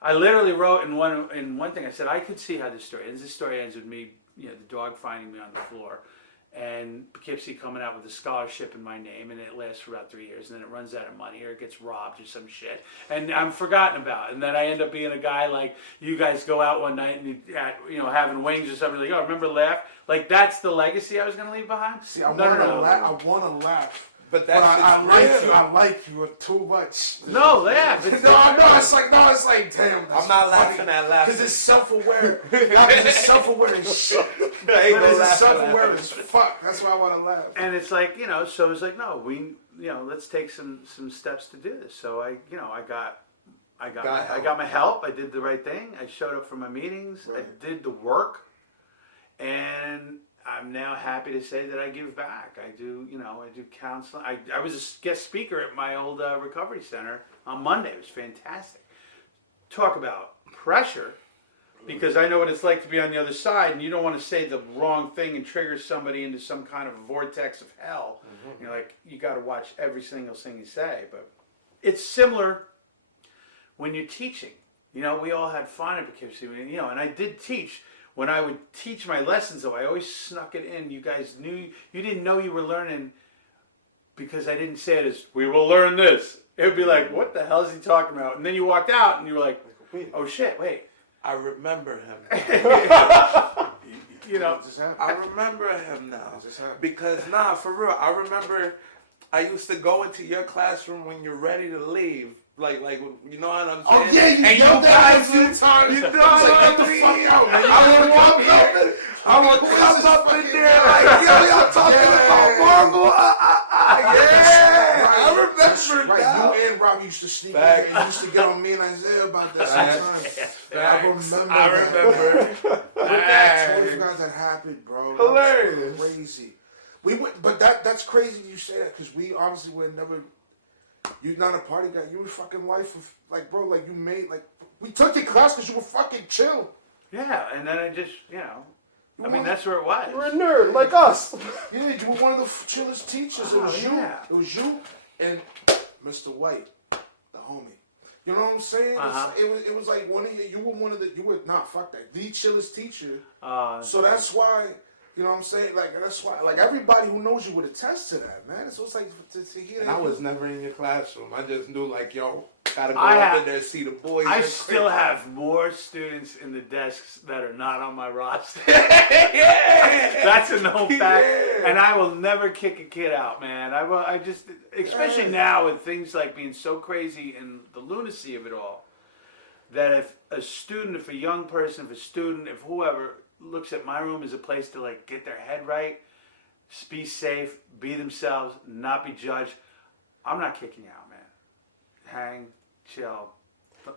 I literally wrote in one thing. I said I could see how this story ends. This story ends with me, the dog finding me on the floor, and Poughkeepsie coming out with a scholarship in my name, and it lasts for about 3 years, and then it runs out of money, or it gets robbed, or some shit, and I'm forgotten about. And then I end up being a guy like you guys go out one night and having wings or something, like, oh, remember Laugh? Like, that's the legacy I was gonna leave behind. See, I want to laugh. But But that's I like you too much. No, Laugh. It's It's like, damn. I'm not laughing at laughing. Because it's self-aware. Because it's self-aware as shit. It's self-aware as fuck. That's why I want to laugh. And it's like, so it's like, no, let's take some steps to do this. So I got my help. I did the right thing. I showed up for my meetings. Right. I did the work, and I'm now happy to say that I give back. I do counseling. I was a guest speaker at my old recovery center on Monday. It was fantastic. Talk about pressure, because I know what it's like to be on the other side, and you don't want to say the wrong thing and trigger somebody into some kind of vortex of hell. You got to watch every single thing you say. But it's similar when you're teaching. We all had fun at Poughkeepsie, and I did teach. When I would teach my lessons, though, I always snuck it in. You guys knew, you didn't know you were learning, because I didn't say it as, we will learn this. It would be like, what the hell is he talking about? And then you walked out and you were like, oh shit, wait. I remember him. I remember him now. Because, for real, I remember I used to go into your classroom when you're ready to leave. Like, you know what I'm saying? Oh yeah, you yelled at me a few times. You know what I mean? I would come up in there like, yo, y'all talking about Marvel? Yeah, I remember now. You and Rob used to sneak in and used to get on me and Isaiah about that sometimes. I remember. But that 25 that happened, bro. Hilarious. Crazy. We went, but that's crazy you say that, because we honestly would never. You're not a party guy. You were fucking life of, like, bro, like, you made, like, we took your class because you were fucking chill. Yeah, and then I just, that's where it was. You're a nerd like us. Yeah, you were one of the chillest teachers. It was you. It was you and Mr. White, the homie. You know what I'm saying? It was like you were the chillest teacher. So that's why. You know what I'm saying? Like, that's why, like, everybody who knows you would attest to that, man. So it's like, to hear And that. I was never in your classroom. I just knew, like, yo, gotta go up in there, see the boys. I still have more students in the desks that are not on my roster. That's a known fact. Yeah. And I will never kick a kid out, man. I just, especially now with things like being so crazy and the lunacy of it all, that if a young person, if whoever looks at my room as a place to, like, get their head right, be safe, be themselves, not be judged, I'm not kicking out, man. Hang, chill.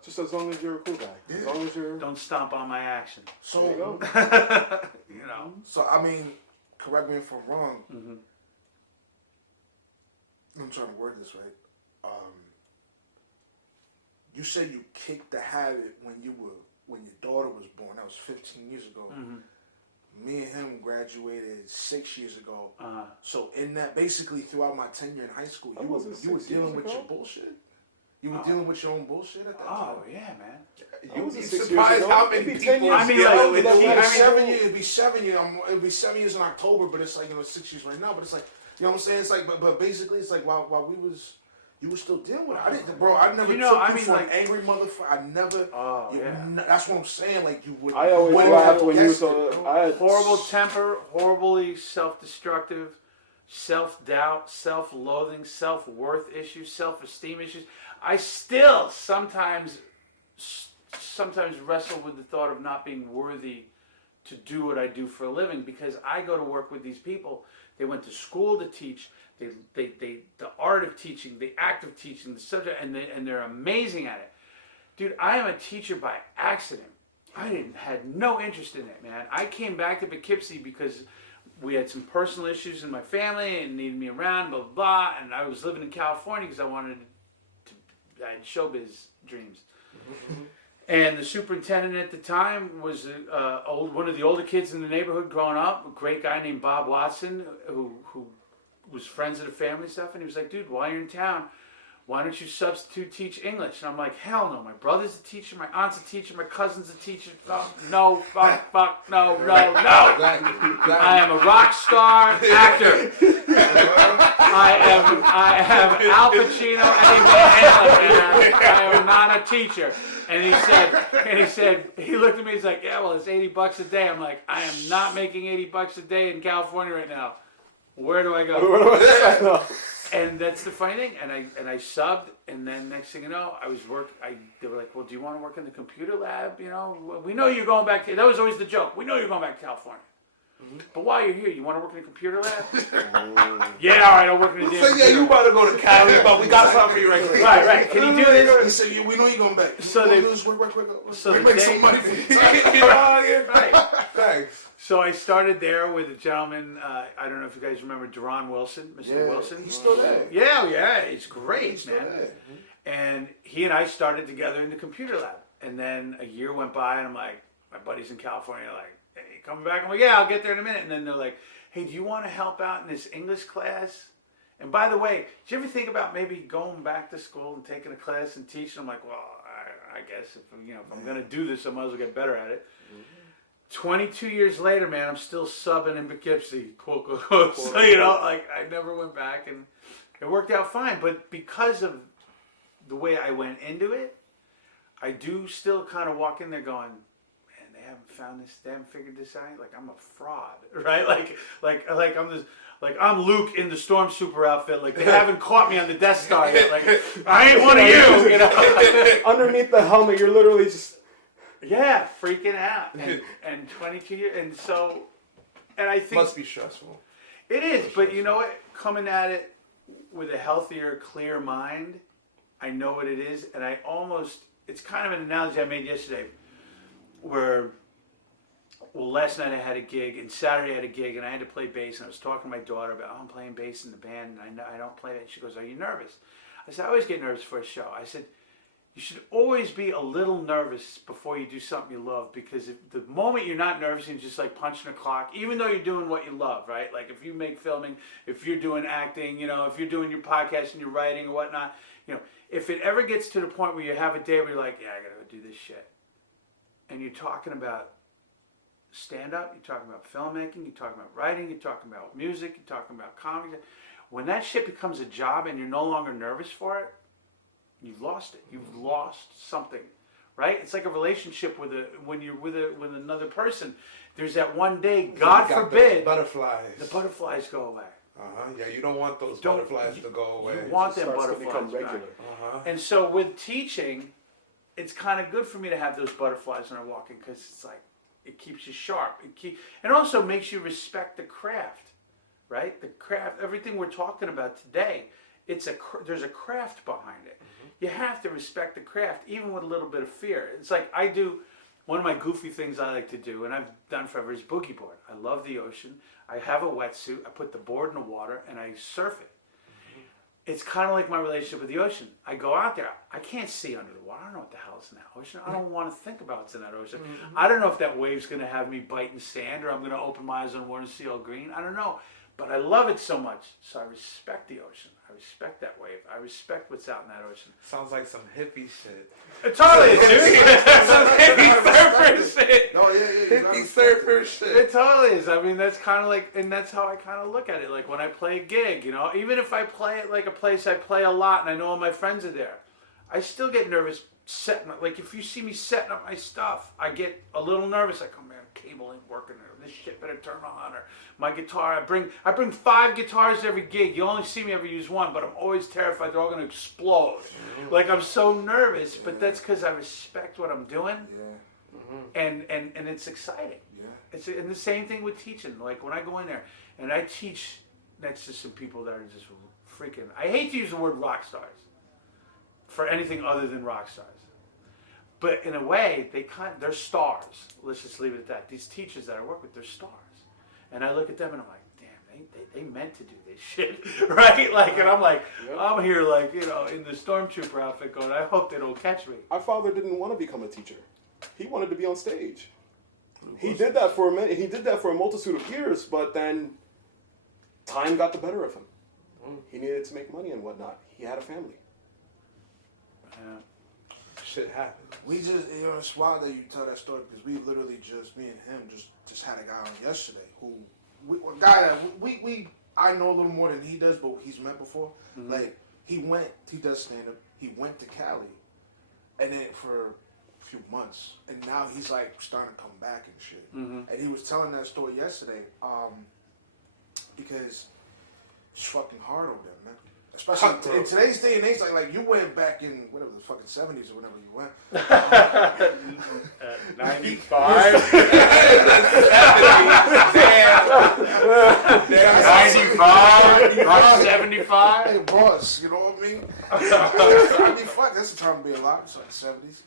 Just as long as you're a cool guy. As long as you're... Don't stomp on my action. So, there you go. So, I mean, correct me if I'm wrong. Mm-hmm. I'm trying to word this right. You said you kicked the habit when your daughter was born. That was 15 years ago. Mm-hmm. Me and him graduated 6 years ago. So in that, basically throughout my tenure in high school, you were dealing with your bullshit. You were dealing with your own bullshit at that time. Oh yeah, man. You would be 6 surprised years ago. how many Maybe people 10 years dealing with ago. It'd be 7 years. It'd be 7 years in October, but it's like 6 years right now. But it's like, you know what I'm saying? It's like, but basically, it's like while you were still dealing with it. I never took you for an angry motherfucker. I never. Oh yeah. That's what I'm saying. Like, you would. I always laughed when you saw. I had horrible temper, horribly self-destructive, self-doubt, self-loathing, self-worth issues, self-esteem issues. I still sometimes wrestle with the thought of not being worthy to do what I do for a living, because I go to work with these people. They went to school to teach. They the art of teaching, the act of teaching, the subject, and they're amazing at it. Dude, I am a teacher by accident. I had no interest in it, man. I came back to Poughkeepsie because we had some personal issues in my family and needed me around, blah, blah, blah. And I was living in California because I had showbiz dreams. And the superintendent at the time was one of the older kids in the neighborhood growing up, a great guy named Bob Watson, who was friends of the family and stuff. And he was like, dude, while you're in town, why don't you substitute teach English? And I'm like, hell no. My brother's a teacher, my aunt's a teacher, my cousin's a teacher. No, fuck, no. I am a rock star actor. I am Al Pacino and I am not a teacher. And he looked at me, he's like, yeah, well, it's $80 a day. I'm like, I am not making $80 a day in California right now. Where do I go? And that's the funny thing. And I subbed, and then next thing you know, they were like, well, do you want to work in the computer lab? You know, we know you're going back. That was always the joke. We know you're going back to California. But while you're here, you want to work in a computer lab? Yeah, all right, I'll work in a damn computer. Yeah, you about to go to Cali, but we got something for you right here. Right. Can you do this? He said, yeah, we know you're going back. So they make some money for you. Right. Thanks. So I started there with a gentleman, I don't know if you guys remember Deron Wilson, Mr. Wilson. He's still there. Yeah, it's great, He's man. still there. And he and I started together in the computer lab. And then a year went by, and I'm like, my buddies in California are like, hey, coming back? I'm like, yeah, I'll get there in a minute. And then they're like, hey, do you want to help out in this English class? And by the way, did you ever think about maybe going back to school and taking a class and teaching? I'm like, well, I guess if I'm going to do this, I might as well get better at it. 22 years later, man, I'm still subbing in Poughkeepsie, quote, quote. So, I never went back, and it worked out fine. But because of the way I went into it, I do still kind of walk in there going, man, they haven't found this, they haven't figured this out. Like, I'm a fraud, right? Like I'm this, like I'm Luke in the Stormtrooper outfit. Like, they haven't caught me on the Death Star yet. Like, I ain't one of you, Underneath the helmet, you're literally just... Yeah, freaking out. And 22 years, and I think... Must be stressful. It is, but you know what? Coming at it with a healthier, clear mind, I know what it is, and it's kind of an analogy I made yesterday, where, last night I had a gig, and Saturday I had a gig, and I had to play bass, and I was talking to my daughter about, I'm playing bass in the band, and I don't play that. She goes, are you nervous? I said, I always get nervous for a show. I said, you should always be a little nervous before you do something you love, because if the moment you're not nervous and just like punching a clock, even though you're doing what you love, right? Like if you make filming, if you're doing acting, if you're doing your podcast and you're writing or whatnot, if it ever gets to the point where you have a day where you're like, yeah, I gotta go do this shit, and you're talking about stand-up, you're talking about filmmaking, you're talking about writing, you're talking about music, you're talking about comedy, when that shit becomes a job and you're no longer nervous for it, you've lost it. You've lost something, right? It's like a relationship when you're with another person. There's that one day, God forbid, the butterflies go away. Yeah, you don't want those butterflies to go away. You want them butterflies to become regular. And so with teaching, it's kind of good for me to have those butterflies when I'm walking, because it's like it keeps you sharp. And also makes you respect the craft, right? The craft, everything we're talking about today. There's a craft behind it. You have to respect the craft, even with a little bit of fear. It's like I do, one of my goofy things I like to do, and I've done forever, is boogie board. I love the ocean. I have a wetsuit. I put the board in the water, and I surf it. It's kind of like my relationship with the ocean. I go out there. I can't see under the water. I don't know what the hell's in that ocean. I don't want to think about what's in that ocean. I don't know if that wave's going to have me biting sand, or I'm going to open my eyes on water and see all green. I don't know. But I love it so much, so I respect the ocean. I respect that wave. I respect what's out in that ocean. Sounds like some hippie shit. It totally is, dude. Some hippie surfer shit. Oh, yeah. Hippie surfer shit. It totally is. I mean, that's kind of like, and that's how I kind of look at it. Like when I play a gig, even if I play at like a place I play a lot and I know all my friends are there, I still get nervous setting up. Like if you see me setting up my stuff, I get a little nervous. I come, man, cable ain't working, or this shit better turn on, or my guitar. I bring 5 guitars every gig. You only see me ever use one, but I'm always terrified they're all going to explode. Like I'm so nervous, but that's because I respect what I'm doing. And it's exciting. And the same thing with teaching. Like when I go in there and I teach next to some people that are just freaking. I hate to use the word rock stars for anything other than rock stars. But in a way, they're stars. Let's just leave it at that. These teachers that I work with, they're stars. And I look at them and I'm like, damn, they meant to do this shit, right? Like, and I'm like, I'm here like, in the stormtrooper outfit going, I hope they don't catch me. Our father didn't want to become a teacher. He wanted to be on stage. He did that for a minute. He did that for a multitude of years, but then time got the better of him. He needed to make money and whatnot. He had a family. Yeah. Shit happens. We just, it's wild that you tell that story because we literally just, me and him just had a guy on yesterday a guy that I know a little more than he does, but he's met before. Mm-hmm. Like, he does stand-up, he went to Cali, and then for a few months, and now he's like starting to come back and shit. Mm-hmm. And he was telling that story yesterday, because it's fucking hard over there, man. Especially in today's day and age, like you went back in whatever the fucking 70s or whenever you went. 95. 95. 75. Hey, boss, you know what I mean? I mean, fuck, that's the time to be alive. It's like the 70s.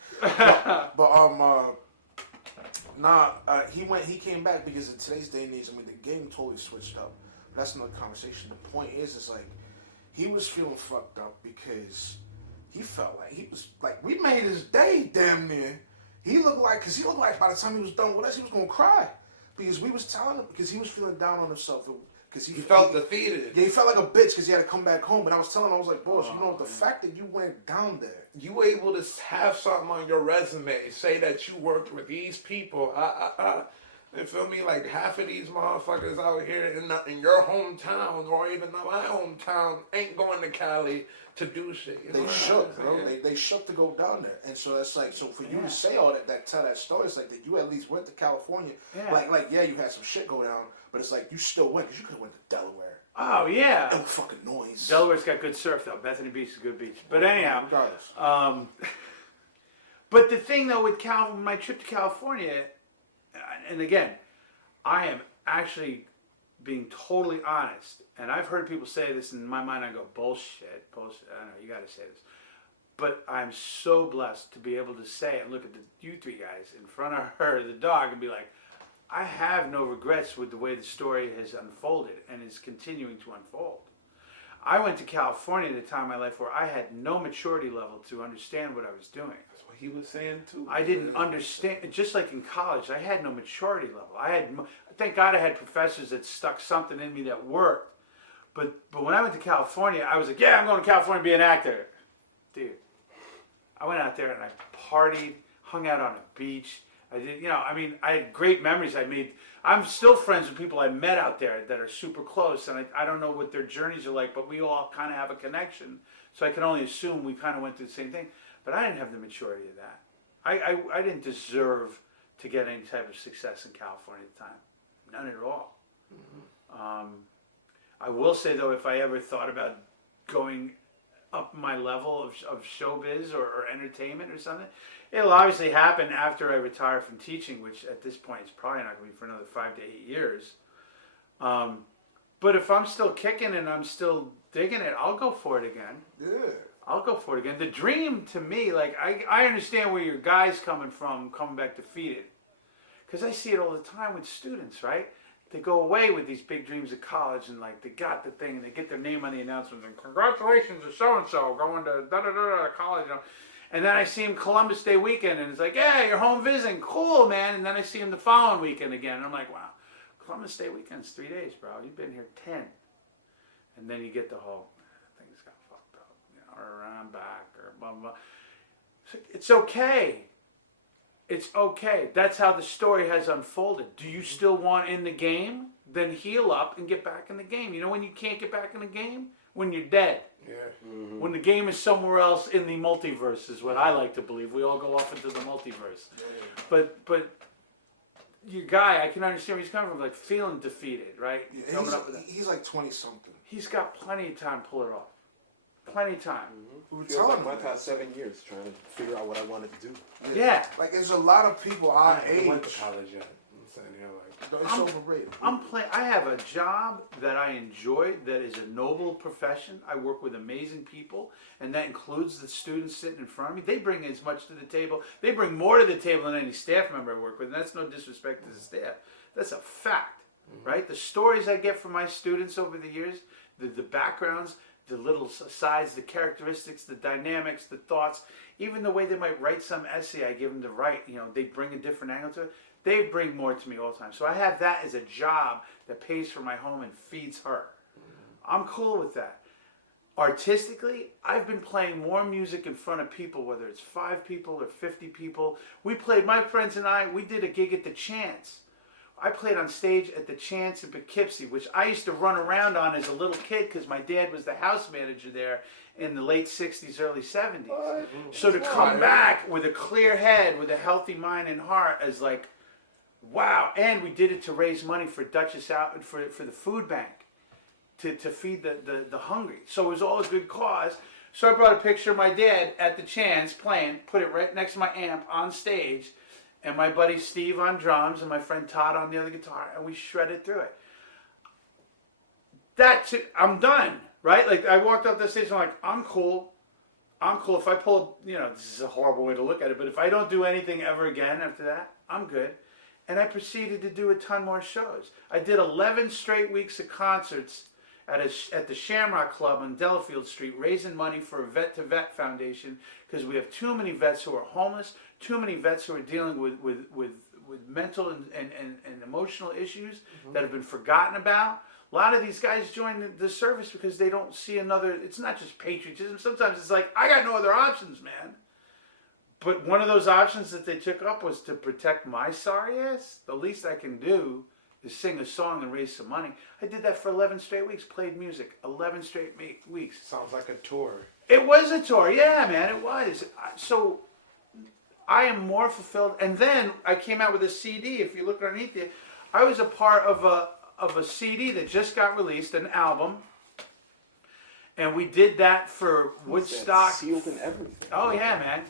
But he came back because in today's day and age, I mean, the game totally switched up. But that's another conversation. The point is like, he was feeling fucked up because he felt like he was like, we made his day damn near. He looked like by the time he was done with us, he was gonna cry because we was telling him because he was feeling down on himself because he felt defeated. Yeah, he felt like a bitch because he had to come back home. And I was telling him, I was like, boss, the fact that you went down there, you were able to have something on your resume, say that you worked with these people. You feel me? Like half of these motherfuckers out here in your hometown or even my hometown ain't going to Cali to do shit. They shook, bro. They shook to go down there, and so that's like, so for you to say all that tell that story, it's like that you at least went to California. Yeah. Like you had some shit go down, but it's like you still went because you could have went to Delaware. Oh yeah. No fucking noise. Delaware's got good surf though. Bethany Beach is a good beach. But anyhow, but the thing though with my trip to California. And again, I am actually being totally honest. And I've heard people say this, and in my mind I go, bullshit. I know, you got to say this. But I'm so blessed to be able to say and look at you three guys in front of her, the dog, and be like, I have no regrets with the way the story has unfolded and is continuing to unfold. I went to California at a time in my life where I had no maturity level to understand what I was doing. That's what he was saying too. I didn't understand, just like in college, I had no maturity level. Thank God I had professors that stuck something in me that worked. But when I went to California, I was like, yeah, I'm going to California to be an actor. Dude, I went out there and I partied, hung out on a beach. I did, I had great memories I made. I'm still friends with people I met out there that are super close, and I don't know what their journeys are like, but we all kind of have a connection. So I can only assume we kind of went through the same thing. But I didn't have the maturity of that. I didn't deserve to get any type of success in California at the time. None at all. Mm-hmm. I will say, though, if I ever thought about going up my level of showbiz or entertainment or something, it'll obviously happen after I retire from teaching, which at this point is probably not going to be for another 5 to 8 years. But if I'm still kicking and I'm still digging it, I'll go for it again. Yeah. I'll go for it again. The dream to me, like, I understand where your guy's coming from, coming back defeated. Because I see it all the time with students, right? They go away with these big dreams of college and like they got the thing and they get their name on the announcements and congratulations to so-and-so going to da-da-da-da college. And then I see him Columbus Day weekend and it's like, yeah, you're home visiting. Cool, man. And then I see him the following weekend again. And I'm like, wow, Columbus Day weekend's 3 days, bro. You've been here 10. And then you get the whole, things got fucked up, or I'm back, or blah, blah, blah. It's okay. It's okay. That's how the story has unfolded. Do you still want in the game? Then heal up and get back in the game. You know when you can't get back in the game? When you're dead. Yeah. Mm-hmm. When the game is somewhere else in the multiverse is what I like to believe. We all go off into the multiverse. But your guy, I can understand where he's coming from, like feeling defeated, right? Yeah, he's like 20-something. He's got plenty of time to pull it off. Plenty of time. Mm-hmm. Feels like my past 7 years trying to figure out what I wanted to do. Yeah. Like there's a lot of people our age. I went to college yet. I'm saying here like. It's overrated. I have a job that I enjoy, that is a noble profession. I work with amazing people, and that includes the students sitting in front of me. They bring as much to the table. They bring more to the table than any staff member I work with, and that's no disrespect to the staff. That's a fact, right? The stories I get from my students over the years, the backgrounds, the little sides, the characteristics, the dynamics, the thoughts, even the way they might write some essay I give them to write, they bring a different angle to it. They bring more to me all the time. So I have that as a job that pays for my home and feeds her. I'm cool with that. Artistically, I've been playing more music in front of people, whether it's 5 people or 50 people. My friends and I, we did a gig at the Chance. I played on stage at the Chance in Poughkeepsie, which I used to run around on as a little kid because my dad was the house manager there in the late 60s, early 70s. What? So to come back with a clear head, with a healthy mind and heart, as like, wow. And we did it to raise money for Duchess out for the food bank to feed the hungry. So it was all a good cause. So I brought a picture of my dad at the Chance playing, put it right next to my amp on stage, and my buddy Steve on drums, and my friend Todd on the other guitar, and we shredded through it. That's it. I'm done, right? Like, I walked up the stage, and I'm like, I'm cool. If I pull, this is a horrible way to look at it, but if I don't do anything ever again after that, I'm good. And I proceeded to do a ton more shows. I did 11 straight weeks of concerts at the Shamrock Club on Delafield Street, raising money for a Vet to Vet Foundation, because we have too many vets who are homeless, too many vets who are dealing with mental and emotional issues that have been forgotten about. A lot of these guys join the service because they don't see another. It's not just patriotism. Sometimes it's like, I got no other options, man. But one of those options that they took up was to protect my sorry ass. The least I can do is sing a song and raise some money. I did that for 11 straight weeks, played music, 11 straight weeks. Sounds like a tour. It was a tour, yeah, man, it was. So I am more fulfilled. And then I came out with a CD. If you look underneath it, I was a part of a CD that just got released, an album. And we did that for Woodstock. Sealed and everything. Oh, yeah, man.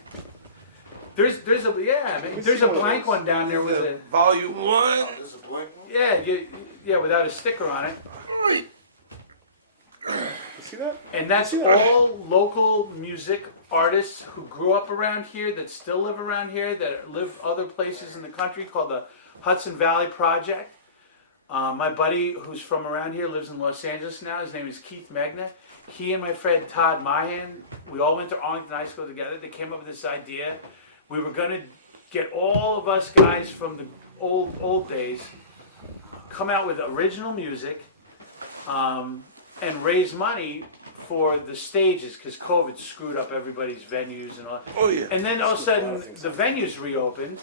There's a blank one down there with a Volume 1. There's a blank one. yeah, without a sticker on it. You see that? And that's all local music artists who grew up around here, that still live around here, that live other places in the country, called the Hudson Valley Project. My buddy who's from around here lives in Los Angeles now. His name is Keith Magna. He and my friend Todd Mahan, we all went to Arlington High School together. They came up with this idea. We were going to get all of us guys from the old days, come out with original music, and raise money for the stages, because COVID screwed up everybody's venues and all that. Oh, yeah. And then all of a sudden, the venues reopened.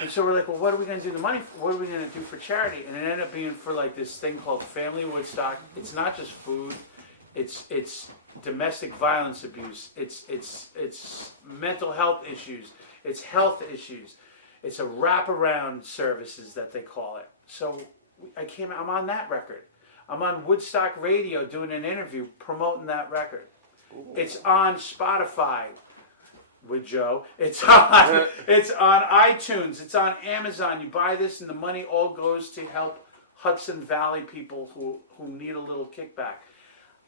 And so we're like, well, what are we going to do the money for? What are we going to do for charity? And it ended up being for like this thing called Family Woodstock. It's not just food. It's domestic violence abuse. It's mental health issues. It's health issues. It's a wraparound services that they call it. So I'm on that record. I'm on Woodstock Radio doing an interview promoting that record. Ooh. It's on Spotify with Joe. It's on iTunes. It's on Amazon. You buy this and the money all goes to help Hudson Valley people who need a little kickback.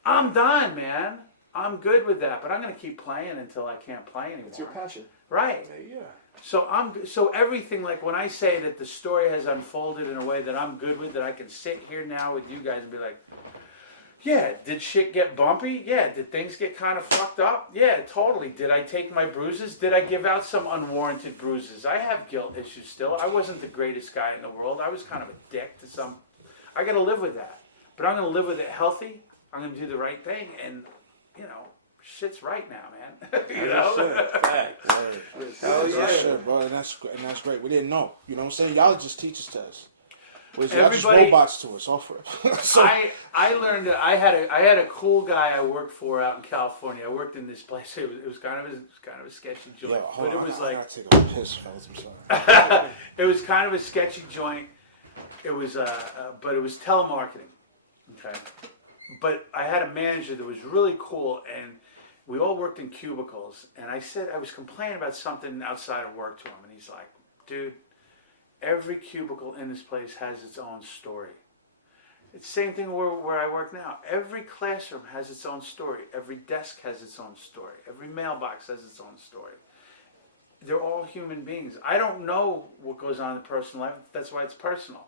I'm done, man. I'm good with that, but I'm going to keep playing until I can't play anymore. It's your passion. Right. Yeah. So everything, like when I say that the story has unfolded in a way that I'm good with, that I can sit here now with you guys and be like, yeah, did shit get bumpy? Yeah. Did things get kind of fucked up? Yeah, totally. Did I take my bruises? Did I give out some unwarranted bruises? I have guilt issues still. I wasn't the greatest guy in the world. I was kind of a dick to some. I got to live with that. But I'm going to live with it healthy. I'm going to do the right thing, and, shit's right now, man. Hell yeah. Shit, bro, and that's great. We didn't know. You know what I'm saying? Y'all just teachers to us. Y'all just Everybody- robots to us, off it. So, I learned that I had a cool guy I worked for out in California. I worked in this place. It was kind of a sketchy joint, yo, hold but on, it was I like gotta take a piss, fellas. I'm sorry. it was kind of a sketchy joint. It was but it was telemarketing. Okay. But I had a manager that was really cool, and we all worked in cubicles. And I was complaining about something outside of work to him, and he's like, dude, every cubicle in this place has its own story. It's the same thing where I work now. Every classroom has its own story. Every desk has its own story. Every mailbox has its own story. They're all human beings. I don't know what goes on in personal life. That's why it's personal.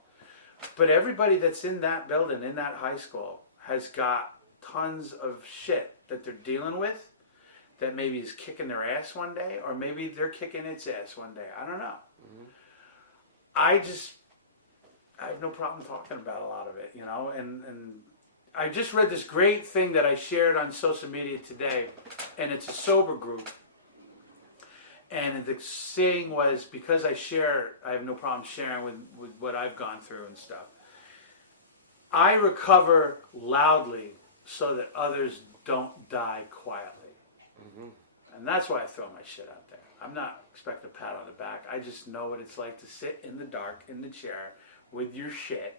But everybody that's in that building, in that high school, has got tons of shit that they're dealing with that maybe is kicking their ass one day, or maybe they're kicking its ass one day. I don't know. Mm-hmm. I have no problem talking about a lot of it, you know, and I just read this great thing that I shared on social media today, and it's a sober group. And the saying was, because I have no problem sharing with what I've gone through and stuff. I recover loudly so that others don't die quietly. Mm-hmm. And that's why I throw my shit out there. I'm not expecting a pat on the back. I just know what it's like to sit in the dark, in the chair, with your shit,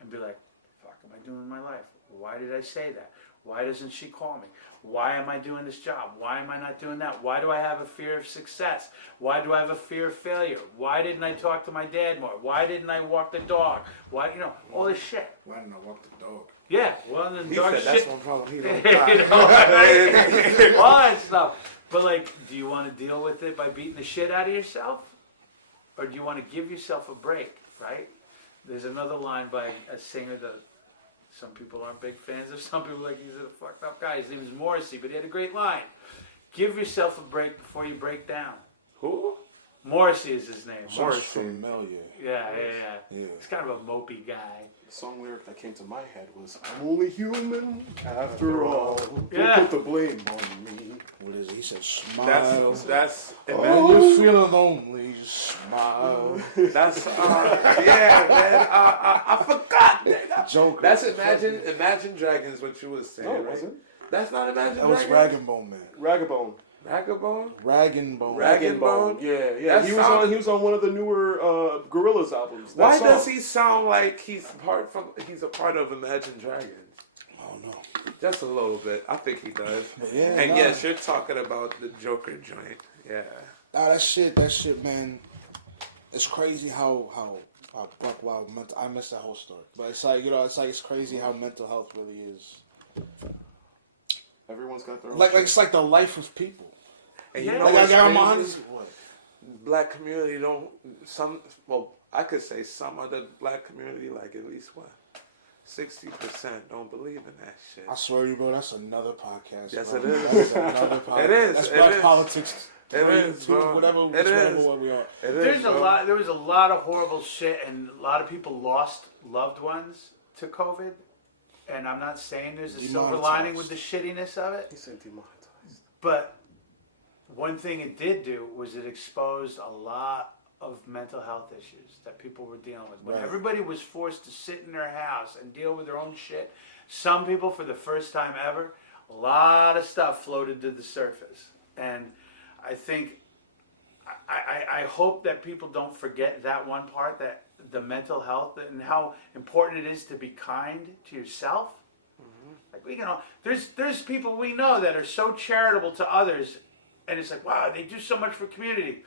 and be like, fuck am I doing in my life? Why did I say that? Why doesn't she call me? Why am I doing this job? Why am I not doing that? Why do I have a fear of success? Why do I have a fear of failure? Why didn't I talk to my dad more? Why didn't I walk the dog? Why, you know, all this shit. Why didn't I walk the dog? Yeah, well, then He dog said shit. that's one problem he don't You got. know, right? All that stuff. But like, do you want to deal with it by beating the shit out of yourself? Or do you want to give yourself a break, right? There's another line by a singer that some people aren't big fans of. Some people like, he's a fucked up guy. His name is Morrissey, but he had a great line. Give yourself a break before you break down. Who? Morrissey is his name. Sounds Morrissey. familiar. Yeah. Yeah. He's kind of a mopey guy. The song lyric that came to my head was, I'm only human after all. Yeah. Don't put the blame on me. What is it? He said, smile. That's When you're feeling lonely, smile. That's yeah, man. I forgot that. Joker. That's Imagine Dragons. What you was saying, No, it right? wasn't. That's not Imagine That was Dragons. Rag and Bone Man. Ragabone. Ragabone. Rag and Bone. Rag and Bone? Yeah. That He sound- was on one of the newer Gorillaz albums. That Why song. does he sound like he's a part of Imagine Dragons? I don't know. Just a little bit. I think he does. Yeah, and nah. yes, you're talking about the Joker joint. Yeah. Nah, that shit, man. It's crazy how Buck Wild mental. I missed that whole story, but it's like, you know, it's crazy how mental health really is. Everyone's got their own Like shit. it's like the life of people. And Yeah. you know Like what's I'm crazy? honest. What? Black community don't I could say some of the black community, like at least 60% don't believe in that shit. I swear to you, bro, that's another podcast. Yes, bro. it is. That's another podcast. It is, That's it black is. politics. It three, is, two, bro. whatever. It Whatever is. what we are. It There is, was a lot of horrible shit, and a lot of people lost loved ones to COVID. And I'm not saying there's a silver lining with the shittiness of it, He said demonetized. but one thing it did do was it exposed a lot of mental health issues that people were dealing with. When Right. everybody was forced to sit in their house and deal with their own shit, some people, for the first time ever, a lot of stuff floated to the surface. And I think, I hope that people don't forget that one part, that the mental health and how important it is to be kind to yourself. Like, you know, there's people we know that are so charitable to others, and it's like, wow, they do so much for community.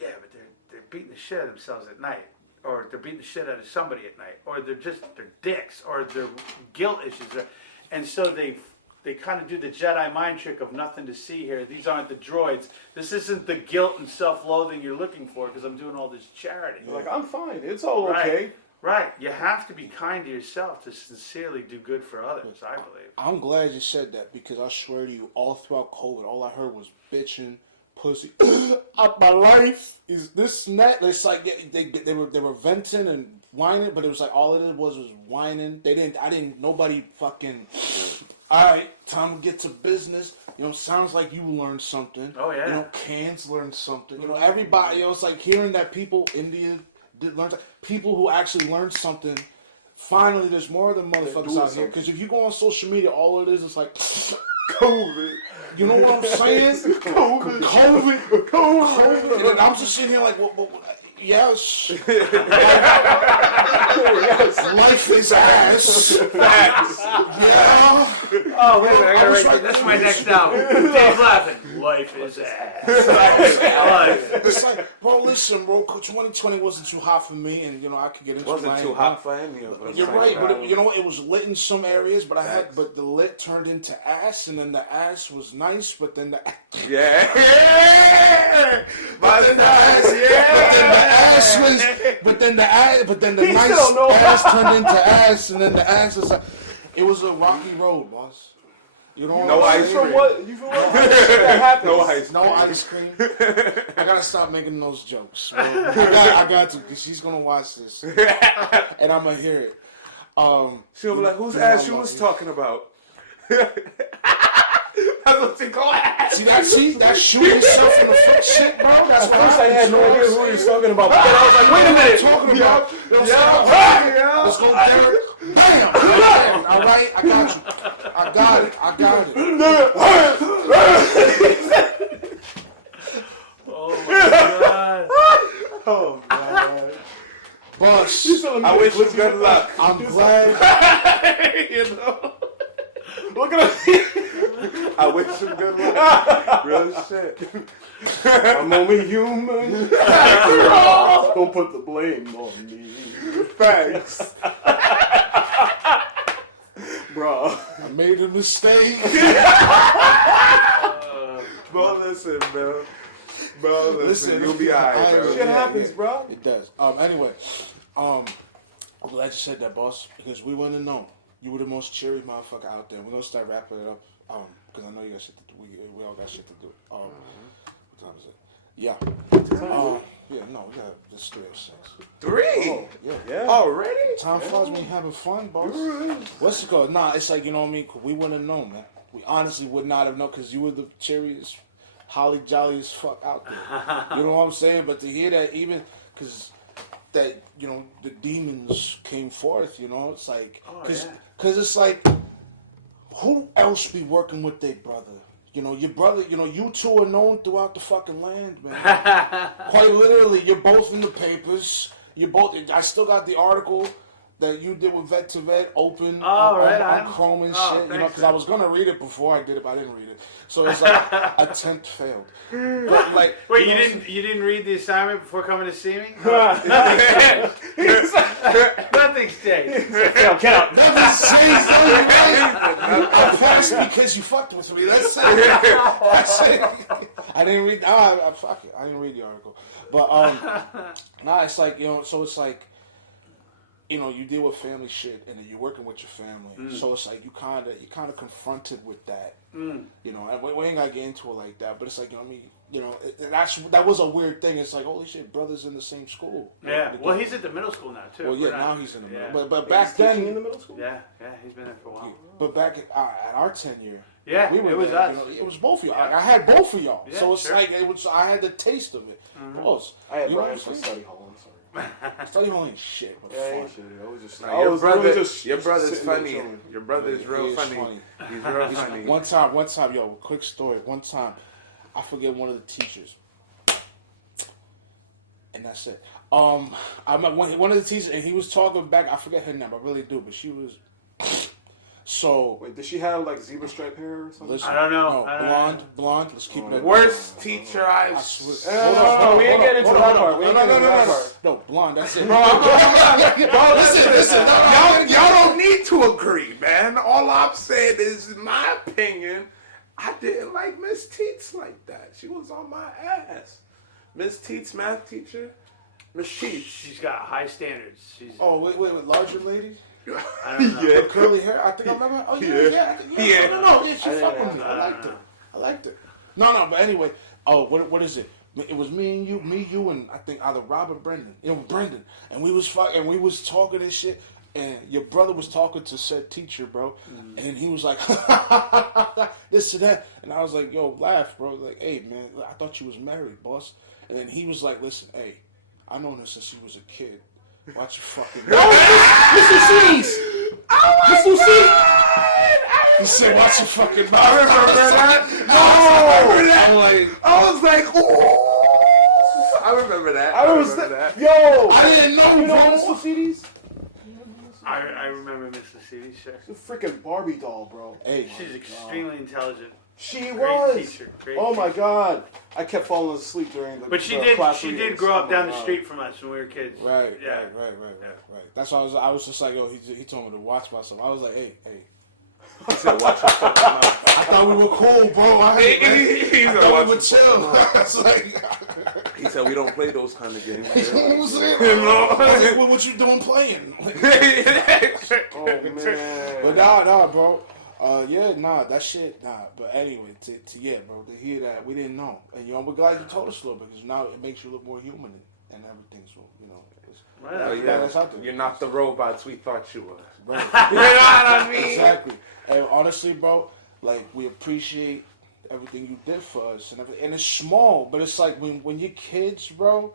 Yeah, but they're beating the shit out of themselves at night, or they're beating the shit out of somebody at night, or they're dicks, or they're guilt issues, and so they kind of do the Jedi mind trick of nothing to see here. These aren't the droids. This isn't the guilt and self-loathing you're looking for because I'm doing all this charity. You're like, I'm fine. It's all okay. Right. You have to be kind to yourself to sincerely do good for others, I believe. I'm glad you said that because I swear to you, all throughout COVID, all I heard was bitching, pussy. My life is this and that. It's like they were venting and whining, but it was like all it was whining. Nobody fucking. All right, time to get to business. You know, sounds like you learned something. Oh, yeah. You know, Cans learned something. You know, everybody. You know, it's like hearing that people, India did learn. People who actually learned something. Finally, there's more of the motherfuckers doing out here. something. Because if you go on social media, all it is like COVID. You know what I'm saying? COVID. And I'm just sitting here like, yes. Life is ass. Facts. Yeah. Oh, wait a minute, I gotta write this. That's my next album. Dave Laffin. Life is ass. It's like, bro, listen, bro. 2020 wasn't too hot for me, and I could get into Wasn't my too hot for any of us. You're right, but it was lit in some areas, but but the lit turned into ass, and then the ass was nice, but then the Yeah. but then the nice ass turned into ass, and then the ass is like, it was a rocky road, boss. You know, no ice cream. You from what? That happens. No ice cream. I gotta stop making those jokes, bro. I got to, because she's gonna watch this, and I'm gonna hear it. She'll be like, "Whose ass you was talking about?" That's what she call ass. See that shooting yourself in the foot shit, bro. That's what First I had no idea who he was talking about, but then I was like, wait a minute. Talking about. Let's go, Derek. Bam! All right, I got you. I got it. Oh my god. Oh, man. Boss, I wish you good luck. I'm glad. Look at us. I wish you good luck. Real shit. I'm only human. Don't put the blame on me. Thanks. Bro. I made a mistake. Bro, listen, bro. Bro, listen, you'll be alright, bro. Shit happens, bro. It does. Anyway, I'm glad you said that, boss, because we wouldn't have known. You were the most cheery motherfucker out there. We're gonna start wrapping it up, because I know you got shit to do. We all got shit to do. What time is it? Yeah. We got this 3:06. 3? Oh, yeah. Already? Time flies when you're having fun, boss. What's it called? Nah, it's like, you know what I mean? We wouldn't have known, man. We honestly would not have known, because you were the cheeriest, holly jolly as fuck out there. You know what I'm saying? But to hear that, even because that, the demons came forth, it's like, because it's like, who else be working with their brother? Your brother, you two are known throughout the fucking land, man. Quite literally, you're both in the papers. I still got the article that you did with Vet to Vet open on Chrome and shit. Because I was gonna read it before I did it, but I didn't read it. So it's like attempt failed. But like, wait, you didn't read the assignment before coming to see me? Nothing's changed. Count. Nothing's changed. I passed because you fucked with me. That's it. I didn't read. Fuck it. I didn't read the article. But it's like, so it's like, you deal with family shit, and then you're working with your family. So it's like you kind of confronted with that. And we ain't gotta get into it like that. But it's like, that was a weird thing. It's like, holy shit, brothers in the same school. Yeah. Well, he's at the middle school now too. Well, now he's in the middle. But back then, in the middle school. Yeah, he's been there for a while. But back at our tenure, it was there, us. it was both of y'all. I had both of y'all, Yeah, so it's sure. like I had the taste of it. Boss, I had you know Brian what for I'm saying? study hall. I'm sorry. Study hall ain't shit, but fun. Your brother's sitting there funny. chilling. Your brother's real funny. He's real funny. One time, yo, quick story. One time, I forget one of the teachers, and that's it. I met one of the teachers, and he was talking back. I forget her name, I really do, but she was. So wait, did she have like zebra stripe hair or something? listen, I don't know. No, I don't blonde. Let's keep it. Worst teacher I've. No, we ain't getting into that part. No, blonde. That's it. Listen. Y'all don't need to agree, man. All I'm saying is, in my opinion, I didn't like Miss Teets like that. She was on my ass. Miss Teets, math teacher. Miss Teets. She's got high standards. She's. Oh wait, larger lady. I don't know. With curly hair. I think I remember. Oh yeah. No. Yeah, she fucked with me. I liked it. No. But anyway, what is it? It was me and you, and I think either Rob or Brendan. Brendan, and we was talking and shit. And your brother was talking to said teacher, bro, and he was like, this and that, and I was like, yo, laugh, bro. Like, hey, man, I thought you was married, boss. And then he was like, listen, hey, I known her since she was a kid. Watch your fucking mouth. Mr. C's. Mr. C. He said, watch your fucking mouth. I remember that. I was like, ooh. I remember that. I remember that. Yo, I didn't know, you know bro. Mr. C's? I remember Mrs. City, sure. It's a freaking Barbie doll, bro. Hey, She's extremely intelligent. She Great was. teacher. Great Oh my teacher. God! I kept falling asleep during the. But she the did. class She did readings. grow up Oh down my the God. street from us when we were kids. Right, Yeah. right. That's why I was just like, yo, he told me to watch myself. I was like, hey. He said, watch yourself. I thought we were cool, bro. He I said, thought watch we were yourself. chill. It's like, He said, we don't play those kind of games. you know what I'm saying? You know? I was like, what you doing playing? Oh man! But nah, bro. That shit, But anyway, yeah, bro, to hear that, we didn't know. And, we're glad you told us a little bit, because now it makes you look more human and everything. So, it's, Right. that's out there. You're not the robots we thought you were. Right. You know what I mean? Exactly. And honestly, bro, like, we appreciate everything you did for us. And it's small, but it's like when you're kids, bro,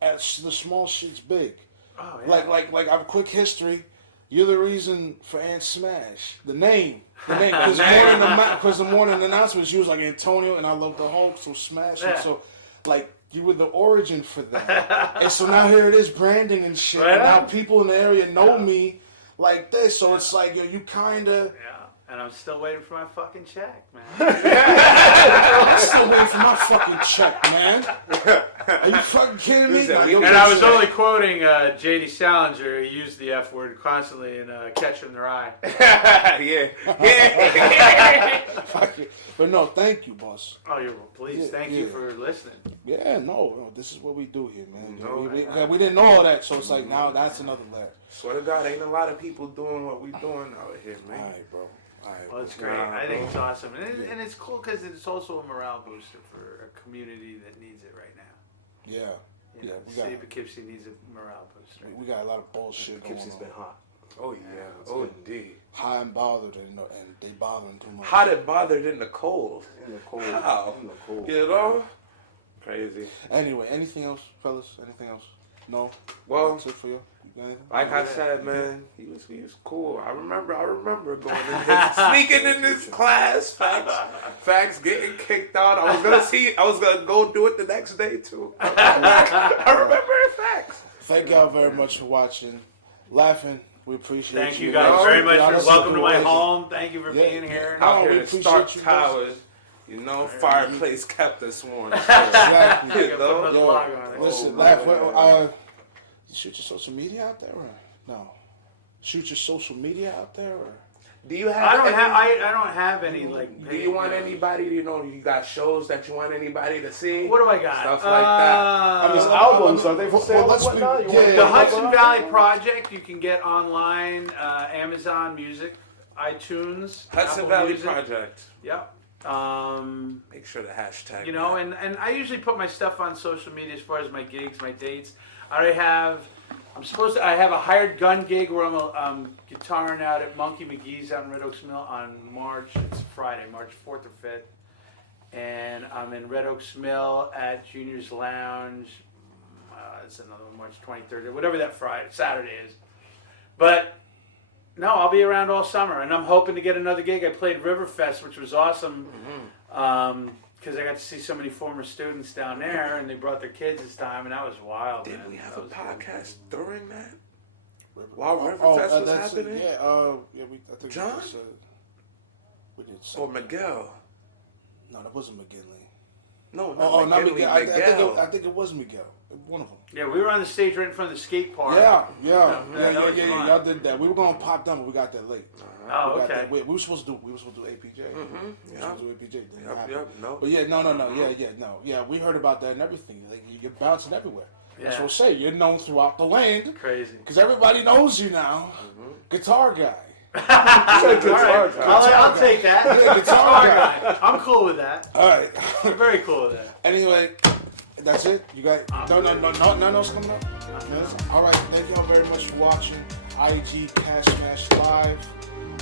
the small shit's big. Oh, yeah. Like a quick history. You're the reason for Aunt Smash. The name. Because the morning announcement, she was like Antonio, and I love the Hulk, so Smash. Yeah. And so, like, you were the origin for that. And so now here it is, branding and shit. Right And now on. people in the area know me like this. So it's like, you kind of... Yeah. And I'm still waiting for my fucking check, man. I'm still waiting for my fucking check, man. Are you fucking kidding me? He said, Like, we yo, don't And I this was shit- only quoting J.D. Salinger. He used the F word constantly in Catcher in the Rye. Yeah. Fuck it. But no, thank you, boss. Oh, you're please. Yeah, Thank yeah. you for listening. Yeah, no, this is what we do here, man. No, we didn't know all that, so it's like now that's another layer. Swear to God, ain't a lot of people doing what we doing out here, All man. right, bro. All right. Well, it's great. I think it's awesome, and it's cool because it's also a morale booster for a community that needs it right now. Yeah, You know, we the city got of Poughkeepsie needs a morale booster. we got a lot of bullshit going Poughkeepsie's on. been hot. Oh, yeah. Oh, indeed. High and bothered, and they bothering too much. Hot and bothered in the cold. In the cold. How? In the cold. You know? Crazy. Anyway, anything else, fellas? Anything else? No. Well, That's it for you. You got anything? like I said, man, he was cool. I remember going in this, sneaking in this class. Facts getting kicked out. I was gonna go do it the next day too. I remember it, facts. Thank y'all very much for watching. Laffin, we appreciate Thank you. you guys very much Y'all for welcome to my situation. home. Thank you for Yeah. being here. No, Out we here to appreciate Stark you guys. Towers. You know, fireplace kept us warm. Exactly. I gotta put Yo, another log on it. Listen, Oh, Laff, man. shoot your social media out there, or no? Shoot your social media out there, or Do you have? I don't any- have. I don't have any like. Do you want anybody? You got shows that you want anybody to see? What do I got? Stuff like that. His albums, are they for sale let's and whatnot? be- You wanna yeah. The talk about Hudson that? Valley Project you can get online, Amazon Music, iTunes, Hudson Apple Valley Music. Project. Yep. Make sure the hashtag. You know, and I usually put my stuff on social media as far as my gigs, my dates. I have a hired gun gig where I'm guitaring out at Monkey McGee's out in Red Oaks Mill on it's Friday, March 4th or 5th. And I'm in Red Oaks Mill at Junior's Lounge. It's another one, March 23rd, or whatever that Saturday is. But no, I'll be around all summer, and I'm hoping to get another gig. I played Riverfest, which was awesome, because I got to see so many former students down there, and they brought their kids this time, and that was wild. Did man. we have That a was podcast during that? While Oh, Riverfest was that's happening? yeah, I think John? we did. Or Miguel? No, that wasn't McGinley. No, Oh, not McGinley, Miguel. Miguel. I think it was Miguel. One of them. Yeah, we were on the stage right in front of the skate park. Yeah. that was fun. Y'all did that. We were gonna pop down, but we got there late. Oh, We got okay. there- We were supposed to do APJ. We were supposed to do APJ. Didn't happen. No. But yeah, no. We heard about that and everything. Like, you're bouncing everywhere. That's Yeah. what I say. You're known throughout the land Crazy. because everybody knows you now. Guitar guy. All right. I'll take that. Yeah, guitar guy. I'm cool with that. All right. I'm very cool with that. Anyway, that's it. You got nothing else coming up? Yes? All right. Thank y'all very much for watching. IG Cash Smash Live.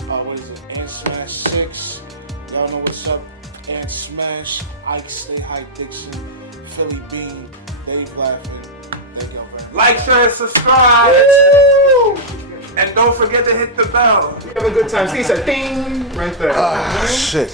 What is it? Ant Smash 6. Y'all know what's up. Ant Smash. Ike Stay High Dixon. Philly Bean. Dave Laffin. Thank y'all very much. Like, share, and subscribe. And don't forget to hit the bell. Have a good time. See, it's a ding right there. Shit.